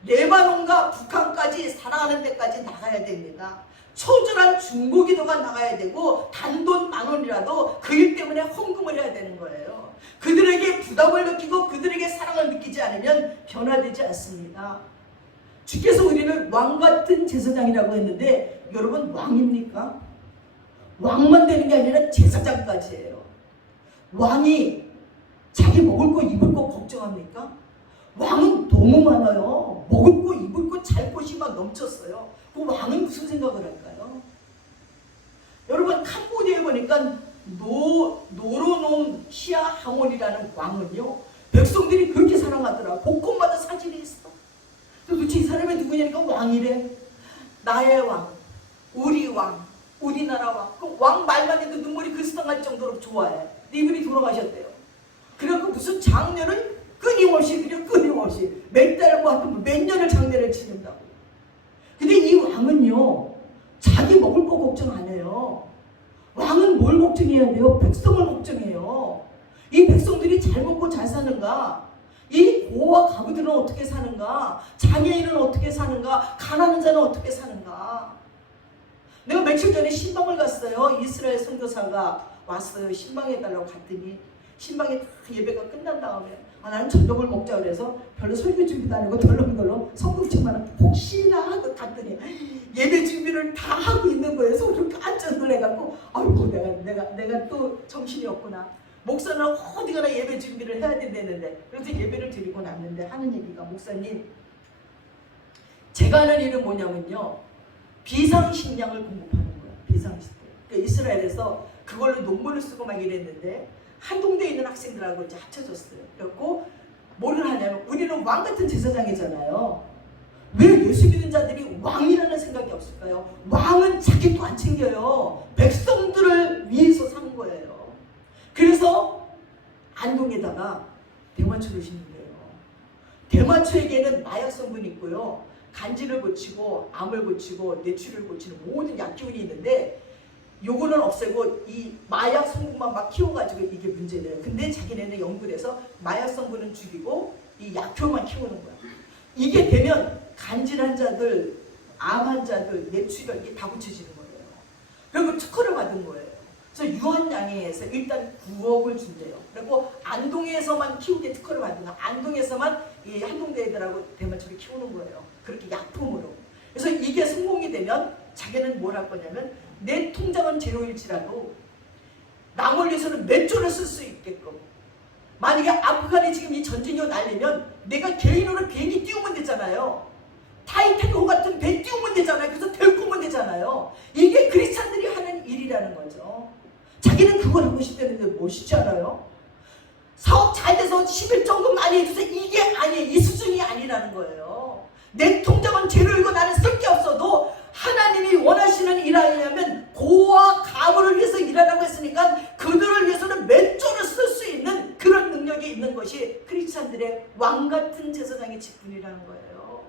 레바논과 북한까지 사랑하는 데까지 나가야 됩니다. 처절한 중보기도가 나가야 되고 단돈 10,000원이라도 그 일 때문에 헌금을 해야 되는 거예요. 그들에게 부담을 느끼고 그들에게 사랑을 느끼지 않으면 변화되지 않습니다. 주께서 우리를 왕같은 제사장이라고 했는데 여러분 왕입니까? 왕만 되는 게 아니라 제사장까지예요. 왕이 자기 먹을 거 입을 거 걱정합니까? 왕은 너무 많아요. 먹을 거 입을 거 잘 곳이 막 넘쳤어요. 그 왕은 무슨 생각을 할까요? 여러분 캄보디아에 보니까 노로놈 시아하몬이라는 왕은요 백성들이 그렇게 사랑하더라. 곳곳마다 사진이 있어. 도대체 이 사람이 누구냐니까 왕이래. 나의 왕, 우리 왕, 우리나라 왕. 그 왕 말만 해도 눈물이 글썽할 정도로 좋아해. 이분이 돌아가셨대요. 그래갖고 무슨 장례를 끊임없이 몇 달 뭐 하여튼 몇 년을 장례를 치른다고. 근데 이 왕은요 자기 먹을 거 걱정 안 해요. 왕은 뭘 걱정해야 돼요? 백성을 걱정해요. 이 백성들이 잘 먹고 잘 사는가? 이 고와 가부들은 어떻게 사는가? 장애인은 어떻게 사는가? 가난한 자는 어떻게 사는가? 내가 며칠 전에 신방을 갔어요. 이스라엘 선교사가 왔어요. 신방해달라고 갔더니 신방에 다 예배가 끝난 다음에 나는 저녁을 먹자 그래서 별로 설교 준비도 안 하고 덜렁덜렁 성경책만 혹시나 하고 갔더니 예배 준비를 다 하고 있는 거예요. 소리를 깜짝 놀래갖고 아이고 내가 또 정신이 없구나. 목사는 어디 가나 예배 준비를 해야 된다는데 그래서 예배를 드리고 났는데 하는 얘기가 목사님 제가 하는 일은 뭐냐면요 비상식량을 공급하는 거예요. 비상식량. 그러니까 이스라엘에서 그걸로 논문을 쓰고 막 이랬는데 한 동대에 있는 학생들하고 이제 합쳐졌어요. 그래갖고 뭐를 하냐면 우리는 왕 같은 제사장이잖아요. 왜 예수 믿는 자들이 왕이라는 생각이 없을까요? 왕은 자기도 안 챙겨요. 백성들을 위해서 사는 거예요. 그래서 안동에다가 대마초를 심는데요. 대마초에게는 마약 성분이 있고요. 간질을 고치고 암을 고치고 뇌출을 고치는 모든 약기운이 있는데 요거는 없애고 이 마약 성분만 막 키워가지고 이게 문제래요. 근데 자기네는 연구를 해서 마약 성분은 죽이고 이 약효만 키우는 거야. 이게 되면 간질 환자들, 암 환자들, 뇌출혈 이게 다 고쳐지는 거예요. 그리고 특허를 받은 거예요. 그래서 유한양행에서 일단 9억을 준대요. 그리고 안동에서만 키우게 특허를 받은 거야. 안동에서만 이 한동대 애들하고 대마초를 키우는 거예요. 그렇게 약품으로. 그래서 이게 성공이 되면 자기는 뭘 할 거냐면 내 통장은 제로일지라도 남을 위해서는 몇 조를 쓸 수 있게끔 만약에 아프간에 지금 이 전쟁이 날리면 내가 개인으로 비행기 띄우면 되잖아요. 타이탄호 같은 배 띄우면 되잖아요. 그래서 데리고면 되잖아요. 이게 크리스찬들이 하는 일이라는 거죠. 자기는 그걸 하고 싶다는데 멋있지 않아요? 사업 잘 돼서 11정도 많이 해주세요. 이게 아니에요. 이 수준이 아니라는 거예요. 내 통장은 제로이고 나는 쓸 게 없어도 하나님이 원하시는 일하려면 고와 가부를 위해서 일하라고 했으니 왕같은 제사장의 직분이라는 거예요.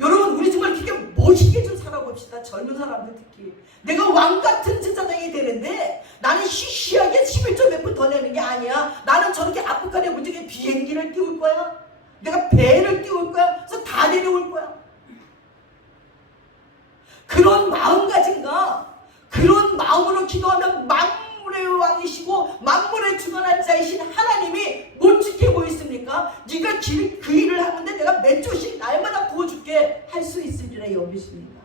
여러분, 우리 정말 그렇게 멋있게 좀 살아봅시다. 젊은 사람들 특히. 내가 왕같은 제사장이 되는데 나는 시시하게 11조 몇 푼 더 내는 게 아니야. 나는 저렇게 아프간에 문제게 비행기를 띄울 거야. 내가 배를 띄울 거야. 그래서 다 내려올 거야. 그런 마음가짐과 그런 마음으로 기도하면 만물의 왕이시고 만물의 주관한 자이신 하나님이 못지게 뭐 있습니까? 네가 그 일을 하는데 내가 몇 조씩 날마다 부어줄게 할 수 있으리라 여기십니다.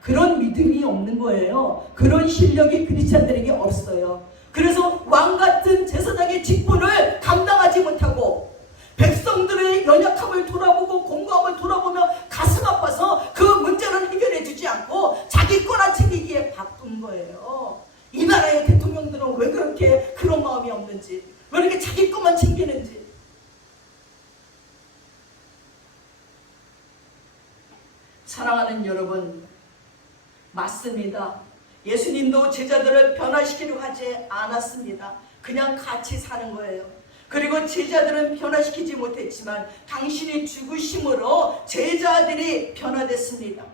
그런 믿음이 없는 거예요. 그런 실력이 크리스찬들에게 없어요. 그래서 왕같은 제사장의 직분을 감당하지 못하고 백성들의 연약함을 돌아보고 공고함을 돌아보며 가슴 아파서 그 문제를 해결해 주지 않고 자기 거나 챙기기에 바쁜 거예요. 이 나라의 대통령들은 왜 그렇게 그런 마음이 없는지, 왜 이렇게 자기 것만 챙기는지. 사랑하는 여러분, 맞습니다. 예수님도 제자들을 변화시키려고 하지 않았습니다. 그냥 같이 사는 거예요. 그리고 제자들은 변화시키지 못했지만 당신이 죽으심으로 제자들이 변화됐습니다.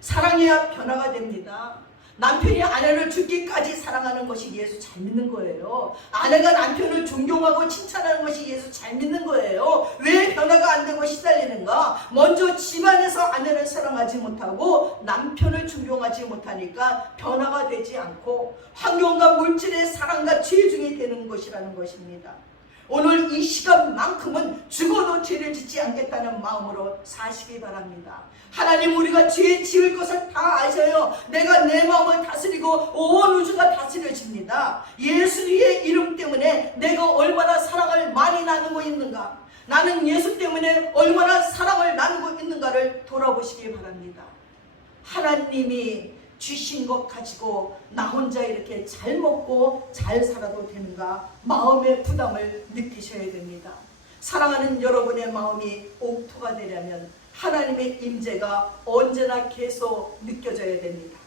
사랑해야 변화가 됩니다. 남편이 아내를 죽기까지 사랑하는 것이 예수 잘 믿는 거예요. 아내가 남편을 존경하고 칭찬하는 것이 예수 잘 믿는 거예요. 왜 변화가 안 되고 시달리는가? 먼저 집안에서 아내를 사랑하지 못하고 남편을 존경하지 못하니까 변화가 되지 않고 환경과 물질의 사랑과 죄중이 되는 것이라는 것입니다. 오늘 이 시간만큼은 죽어도 죄를 짓지 않겠다는 마음으로 사시기 바랍니다. 하나님, 우리가 죄 지을 것을 다 아셔요. 내가 내 마음을 다스리고 온 우주가 다스려집니다. 예수의 이름 때문에 내가 얼마나 사랑을 많이 나누고 있는가, 나는 예수 때문에 얼마나 사랑을 나누고 있는가를 돌아보시기 바랍니다. 하나님이 주신 것 가지고 나 혼자 이렇게 잘 먹고 잘 살아도 되는가, 마음의 부담을 느끼셔야 됩니다. 사랑하는 여러분의 마음이 옥토가 되려면 하나님의 임재가 언제나 계속 느껴져야 됩니다.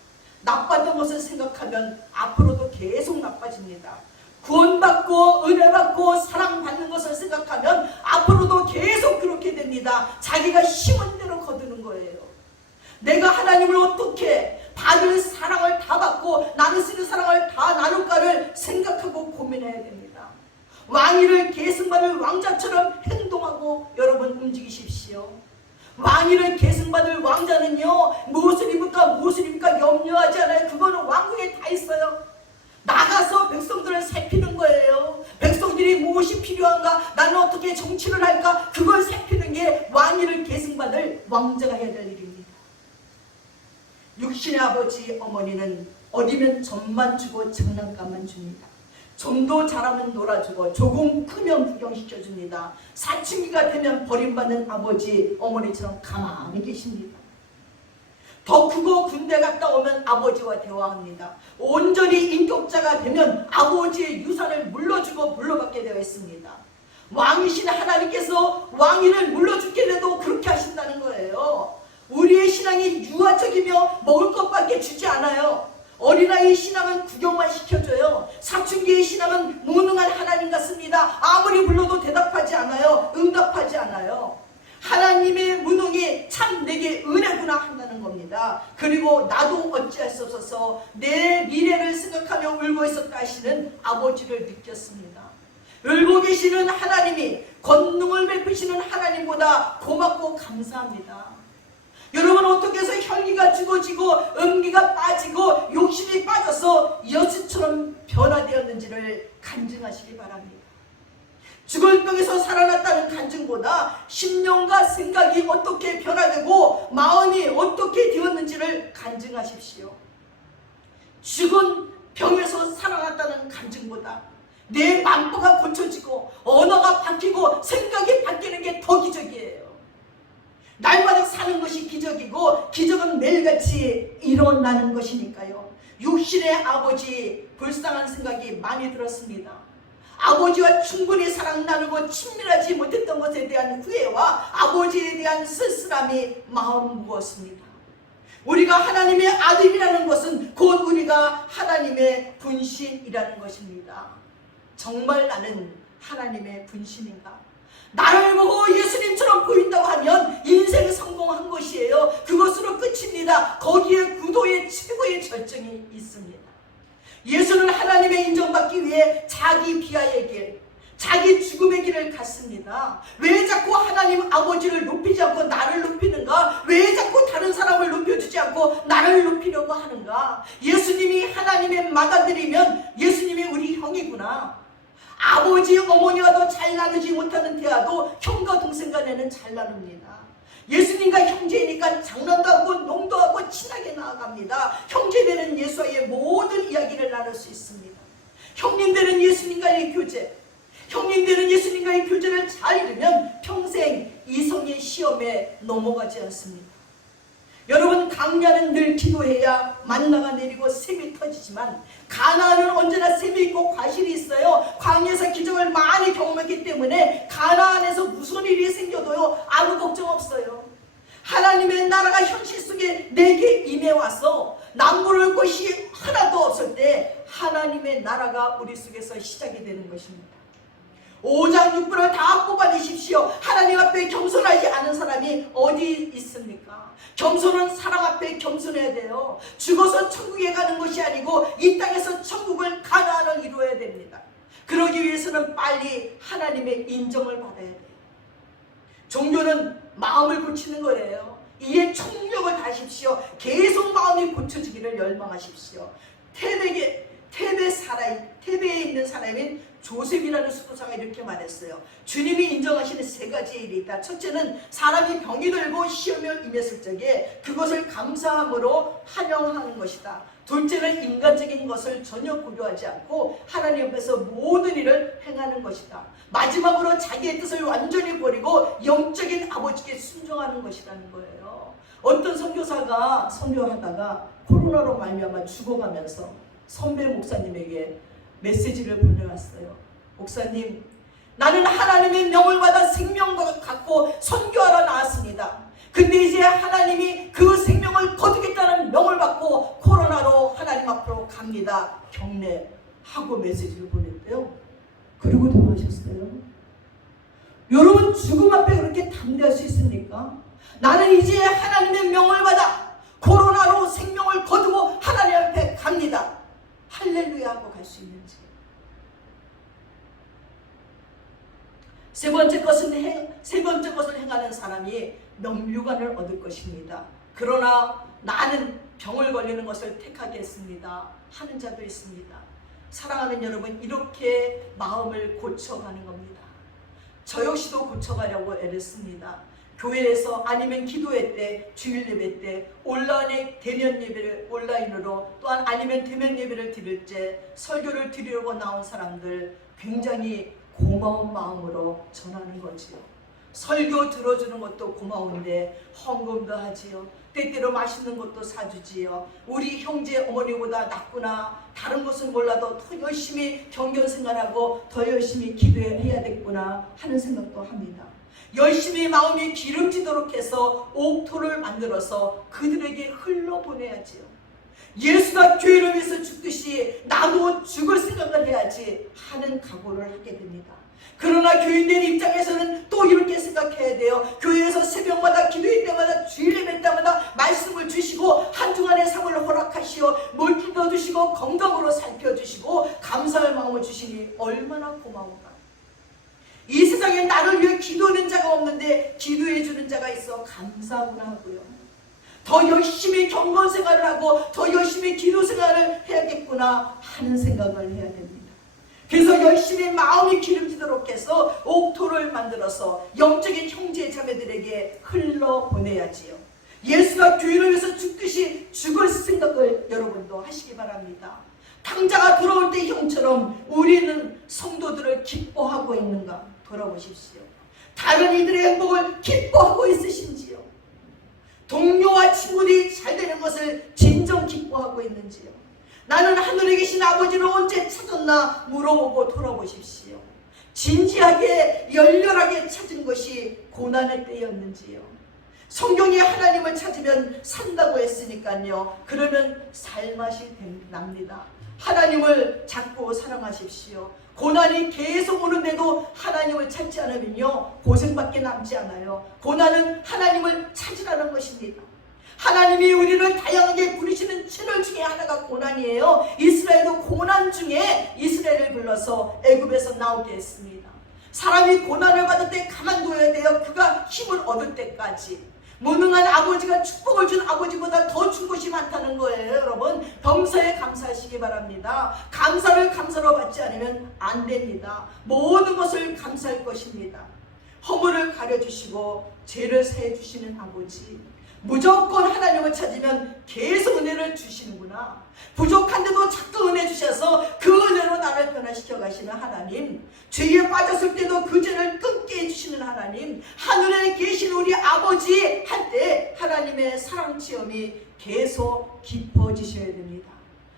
나빴던 것을 생각하면 앞으로도 계속 나빠집니다. 구원받고 은혜받고 사랑받는 것을 생각하면 앞으로도 계속 그렇게 됩니다. 자기가 심은 대로 거두는 거예요. 내가 하나님을 어떻게 받을 사랑을 다 받고 나는 쓰는 사랑을 다 나눌까를 생각하고 고민해야 됩니다. 왕위를 계승받을 왕자처럼 행동하고 여러분 움직이십시오. 왕위를 계승받을 왕자는요, 무엇을 입을까 염려하지 않아요. 그거는 왕국에 다 있어요. 나가서 백성들을 살피는 거예요. 백성들이 무엇이 필요한가, 나는 어떻게 정치를 할까, 그걸 살피는 게 왕위를 계승받을 왕자가 해야 될 일입니다. 육신의 아버지 어머니는 어리면 젖만 주고 장난감만 줍니다. 좀 더 자라면 놀아주고 조금 크면 구경시켜줍니다. 사춘기가 되면 버림받는 아버지 어머니처럼 가만히 계십니다. 더 크고 군대 갔다 오면 아버지와 대화합니다. 온전히 인격자가 되면 아버지의 유산을 물러주고 물러받게 되어 있습니다. 왕이신 하나님께서 왕위를 물러주게 돼도 그렇게 하신다는 거예요. 우리의 신앙이 유아적이며 먹을 것밖에 주지 않아요. 어린아이의 신앙은 구경만 시켜줘요. 사춘기의 신앙은 무능한 하나님 같습니다. 아무리 불러도 대답하지 않아요. 응답하지 않아요. 하나님의 무능이 참 내게 은혜구나 한다는 겁니다. 그리고 나도 어찌할 수 없어서 내 미래를 생각하며 울고 있었다 하시는 아버지를 느꼈습니다. 울고 계시는 하나님이, 권능을 베푸시는 하나님보다 고맙고 감사합니다. 여러분, 어떻게 해서 혈기가 죽어지고 음기가 빠지고 욕심이 빠져서 여수처럼 변화되었는지를 간증하시기 바랍니다. 죽을 병에서 살아났다는 간증보다 심령과 생각이 어떻게 변화되고 마음이 어떻게 되었는지를 간증하십시오. 죽은 병에서 살아났다는 간증보다 내 만보가 고쳐지고 언어가 바뀌고 생각이 바뀌는 게 더 기적이에요. 날마다 사는 것이 기적이고 기적은 매일같이 일어나는 것이니까요. 육신의 아버지 불쌍한 생각이 많이 들었습니다. 아버지와 충분히 사랑 나누고 친밀하지 못했던 것에 대한 후회와 아버지에 대한 쓸쓸함이 마음 무었습니다. 우리가 하나님의 아들이라는 것은 곧 우리가 하나님의 분신이라는 것입니다. 정말 나는 하나님의 분신인가? 나를 보고 예수님처럼 보인다고 하면 인생 성공한 것이에요. 그것으로 끝입니다. 거기에 구도의 최고의 절정이 있습니다. 예수는 하나님의 인정받기 위해 자기 비하의 길, 자기 죽음의 길을 갔습니다. 왜 자꾸 하나님 아버지를 높이지 않고 나를 높이는가? 왜 자꾸 다른 사람을 높여주지 않고 나를 높이려고 하는가? 예수님이 하나님의 맏아들이면 예수님이 우리 형이구나. 아버지 어머니와도 잘 나누지 못하는 대화도 형과 동생 간에는 잘 나눕니다. 예수님과 형제이니까 장난도 하고 농도 하고 친하게 나아갑니다. 형제되는 예수와의 모든 이야기를 나눌 수 있습니다. 형님들은 예수님과의 교제, 형님들은 예수님과의 교제를 잘 이루면 평생 이성의 시험에 넘어가지 않습니다. 여러분, 강야는 늘 기도해야 만나가 내리고 샘이 터지지만 가나안은 언제나 샘이 있고 과실이 있어요. 광야에서 기적을 많이 경험했기 때문에 가나안에서 무슨 일이 생겨도요 아무 걱정 없어요. 하나님의 나라가 현실 속에 내게 임해와서 남부를 곳이 하나도 없을 때 하나님의 나라가 우리 속에서 시작이 되는 것입니다. 5장 6분을 다 뽑아내십시오. 하나님 앞에 겸손하지 않은 사람이 어디 있습니까? 겸손은 사랑 앞에 겸손해야 돼요. 죽어서 천국에 가는 것이 아니고 이 땅에서 천국을 가나안을 이루어야 됩니다. 그러기 위해서는 빨리 하나님의 인정을 받아야 돼요. 종교는 마음을 고치는 거래요. 이에 총력을 다하십시오. 계속 마음이 고쳐지기를 열망하십시오. 테베에 있는 사람인 조셉이라는 수도사가 이렇게 말했어요. 주님이 인정하시는 세 가지의 일이 있다. 첫째는 사람이 병이 들고 시험에 임했을 적에 그것을 감사함으로 환영하는 것이다. 둘째는 인간적인 것을 전혀 고려하지 않고 하나님 앞에서 모든 일을 행하는 것이다. 마지막으로 자기의 뜻을 완전히 버리고 영적인 아버지께 순종하는 것이라는 거예요. 어떤 선교사가 선교하다가 코로나로 말미암아 죽어가면서 선배 목사님에게 메시지를 보내왔어요. 목사님, 나는 하나님의 명을 받아 생명을 갖고 선교하러 나왔습니다. 근데 이제 하나님이 그 생명을 거두겠다는 명을 받고 코로나로 하나님 앞으로 갑니다. 경례하고 메시지를 보냈대요. 그리고 돌아가셨어요. 여러분, 죽음 앞에 그렇게 담대할 수 있습니까? 나는 이제 하나님의 명을 받아 코로나로 생명을 거두고 하나님 앞에 갑니다. 할렐루야 하고 갈 수 있는지. 세 번째 것을 행하는 사람이 명유관을 얻을 것입니다. 그러나 나는 병을 걸리는 것을 택하겠습니다 하는 자도 있습니다. 사랑하는 여러분, 이렇게 마음을 고쳐가는 겁니다. 저 역시도 고쳐가려고 애를 씁니다. 교회에서 아니면 기도회 때, 주일 예배 때, 온라인에 대면 예배를 온라인으로 또한 아니면 대면 예배를 드릴 때 설교를 드리려고 나온 사람들 굉장히 고마운 마음으로 전하는 거지요. 설교 들어주는 것도 고마운데 헌금도 하지요. 때때로 맛있는 것도 사주지요. 우리 형제 어머니보다 낫구나. 다른 것은 몰라도 더 열심히 경건생활하고 더 열심히 기도해야겠구나 하는 생각도 합니다. 열심히 마음이 기름지도록 해서 옥토를 만들어서 그들에게 흘러보내야지요. 예수가 교회를 위해서 죽듯이 나도 죽을 생각을 해야지 하는 각오를 하게 됩니다. 그러나 교인들 입장에서는 또 이렇게 생각해야 돼요. 교회에서 새벽마다 기도회 때마다 주일 예배 때마다 말씀을 주시고 한주간의 삶을 허락하시어 물기도 주시고 건강으로 살펴주시고 감사할 마음을 주시니 얼마나 고마운가. 이 세상에 나를 위해 기도하는 자가 없는데 기도해 주는 자가 있어 감사하구나 하고요. 더 열심히 경건생활을 하고 더 열심히 기도생활을 해야겠구나 하는 생각을 해야 됩니다. 그래서 열심히 마음이 기름지도록 해서 옥토를 만들어서 영적인 형제 자매들에게 흘러보내야지요. 예수가 교회를 위해서 죽듯이 죽을 생각을 여러분도 하시기 바랍니다. 탕자가 돌아올 때 형처럼 우리는 성도들을 기뻐하고 있는가 돌아보십시오. 다른 이들의 행복을 기뻐하고 있으신지요? 동료와 친구들이 잘 되는 것을 진정 기뻐하고 있는지요? 나는 하늘에 계신 아버지를 언제 찾았나 물어보고 돌아보십시오. 진지하게 열렬하게 찾은 것이 고난의 때였는지요? 성경에 하나님을 찾으면 산다고 했으니까요. 그러면 살맛이 납니다. 하나님을 자꾸 사랑하십시오. 고난이 계속 오는데도 하나님을 찾지 않으면요, 고생밖에 남지 않아요. 고난은 하나님을 찾으라는 것입니다. 하나님이 우리를 다양하게 부르시는 채널 중에 하나가 고난이에요. 이스라엘도 고난 중에 이스라엘을 불러서 애굽에서 나오게 했습니다. 사람이 고난을 받을 때 가만둬야 돼요. 그가 힘을 얻을 때까지. 무능한 아버지가 축복을 준 아버지보다 더 준 것이 많다는 거예요. 여러분, 범사에 감사하시기 바랍니다. 감사를 감사로 받지 않으면 안 됩니다. 모든 것을 감사할 것입니다. 허물을 가려주시고 죄를 사해 주시는 아버지, 무조건 하나님을 찾으면 계속 은혜를 주시는구나. 부족한데도 자꾸 은혜 주셔서 그 은혜로 나를 변화시켜 가시는 하나님, 죄에 빠졌을 때도 그 죄를 끊게 해주시는 하나님, 하늘에 계신 우리 아버지 할 때 하나님의 사랑 체험이 계속 깊어지셔야 됩니다.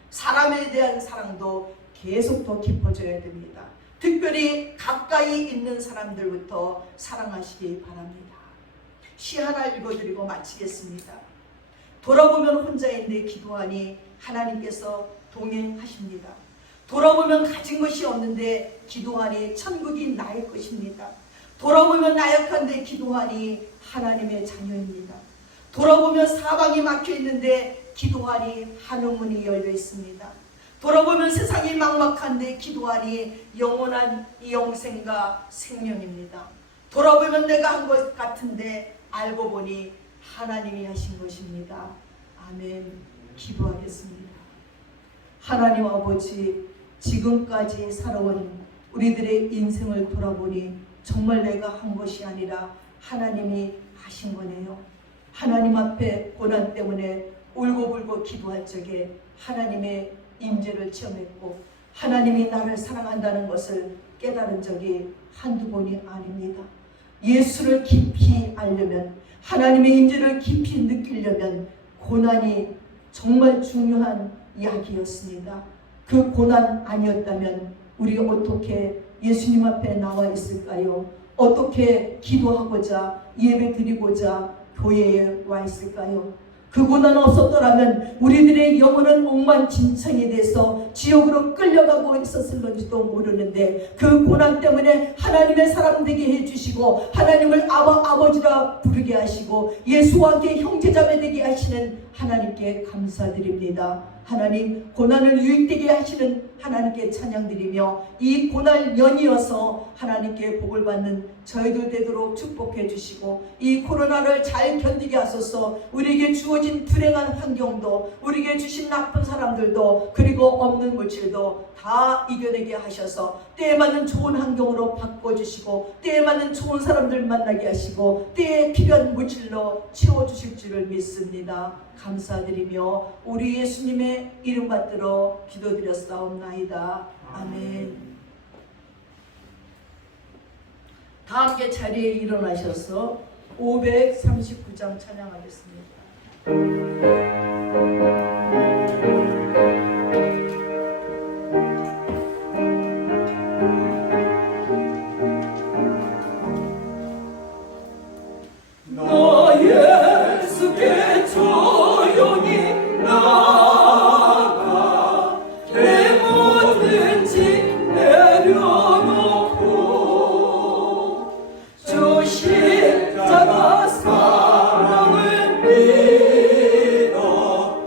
사람에 대한 사랑도 계속 더 깊어져야 됩니다. 특별히 가까이 있는 사람들부터 사랑하시기 바랍니다. 시 하나 읽어드리고 마치겠습니다. 돌아보면 혼자인데 기도하니 하나님께서 동행하십니다. 돌아보면 가진 것이 없는데 기도하니 천국이 나의 것입니다. 돌아보면 나약한데 기도하니 하나님의 자녀입니다. 돌아보면 사방이 막혀 있는데 기도하니 하늘 문이 열려 있습니다. 돌아보면 세상이 막막한데 기도하니 영원한 영생과 생명입니다. 돌아보면 내가 한 것 같은데 알고 보니 하나님이 하신 것입니다. 아멘. 기도하겠습니다. 하나님 아버지, 지금까지 살아온 우리들의 인생을 돌아보니 정말 내가 한 것이 아니라 하나님이 하신 거네요. 하나님 앞에 고난 때문에 울고불고 기도할 적에 하나님의 임재를 체험했고 하나님이 나를 사랑한다는 것을 깨달은 적이 한두 번이 아닙니다. 예수를 깊이 알려면, 하나님의 임재를 깊이 느끼려면 고난이 정말 중요한 약이었습니다. 그 고난 아니었다면 우리 어떻게 예수님 앞에 나와 있을까요? 어떻게 기도하고자 예배 드리고자 교회에 와 있을까요? 그 고난 없었더라면 우리들의 영혼은 엉망진창이 돼서 지옥으로 끌려가고 있었을지도 모르는데, 그 고난 때문에 하나님의 사람 되게 해주시고 하나님을 아버지라 부르게 하시고 예수와 함께 형제자매 되게 하시는 하나님께 감사드립니다. 하나님, 고난을 유익되게 하시는 하나님께 찬양드리며 이 고난 연이어서 하나님께 복을 받는 저희들 되도록 축복해 주시고 이 코로나를 잘 견디게 하소서. 우리에게 주어진 불행한 환경도, 우리에게 주신 나쁜 사람들도, 그리고 없는 물질도 다 이겨내게 하셔서 때에 맞는 좋은 환경으로 바꿔주시고 때에 맞는 좋은 사람들 만나게 하시고 때에 필요한 물질로 채워주실 줄을 믿습니다. 감사드리며 우리 예수님의 이름 받들어 기도드렸사옵나이다. 아멘. 다 함께 자리에 일어나셔서 539장 찬양하겠습니다. 십자가 사랑을 믿어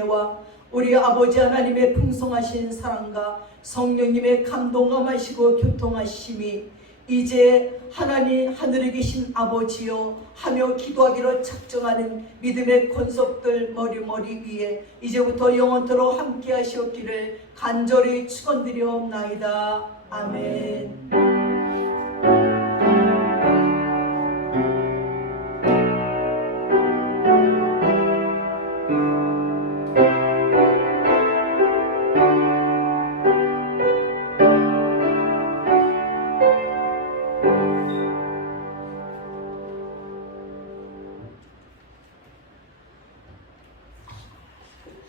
은혜와 우리 아버지 하나님의 풍성하신 사랑과 성령님의 감동함하시고 교통하심이 이제 하나님 하늘에 계신 아버지여 하며 기도하기로 작정하는 믿음의 권속들 머리 위에 이제부터 영원토록 함께 하시옵기를 간절히 축원드리옵나이다. 아멘.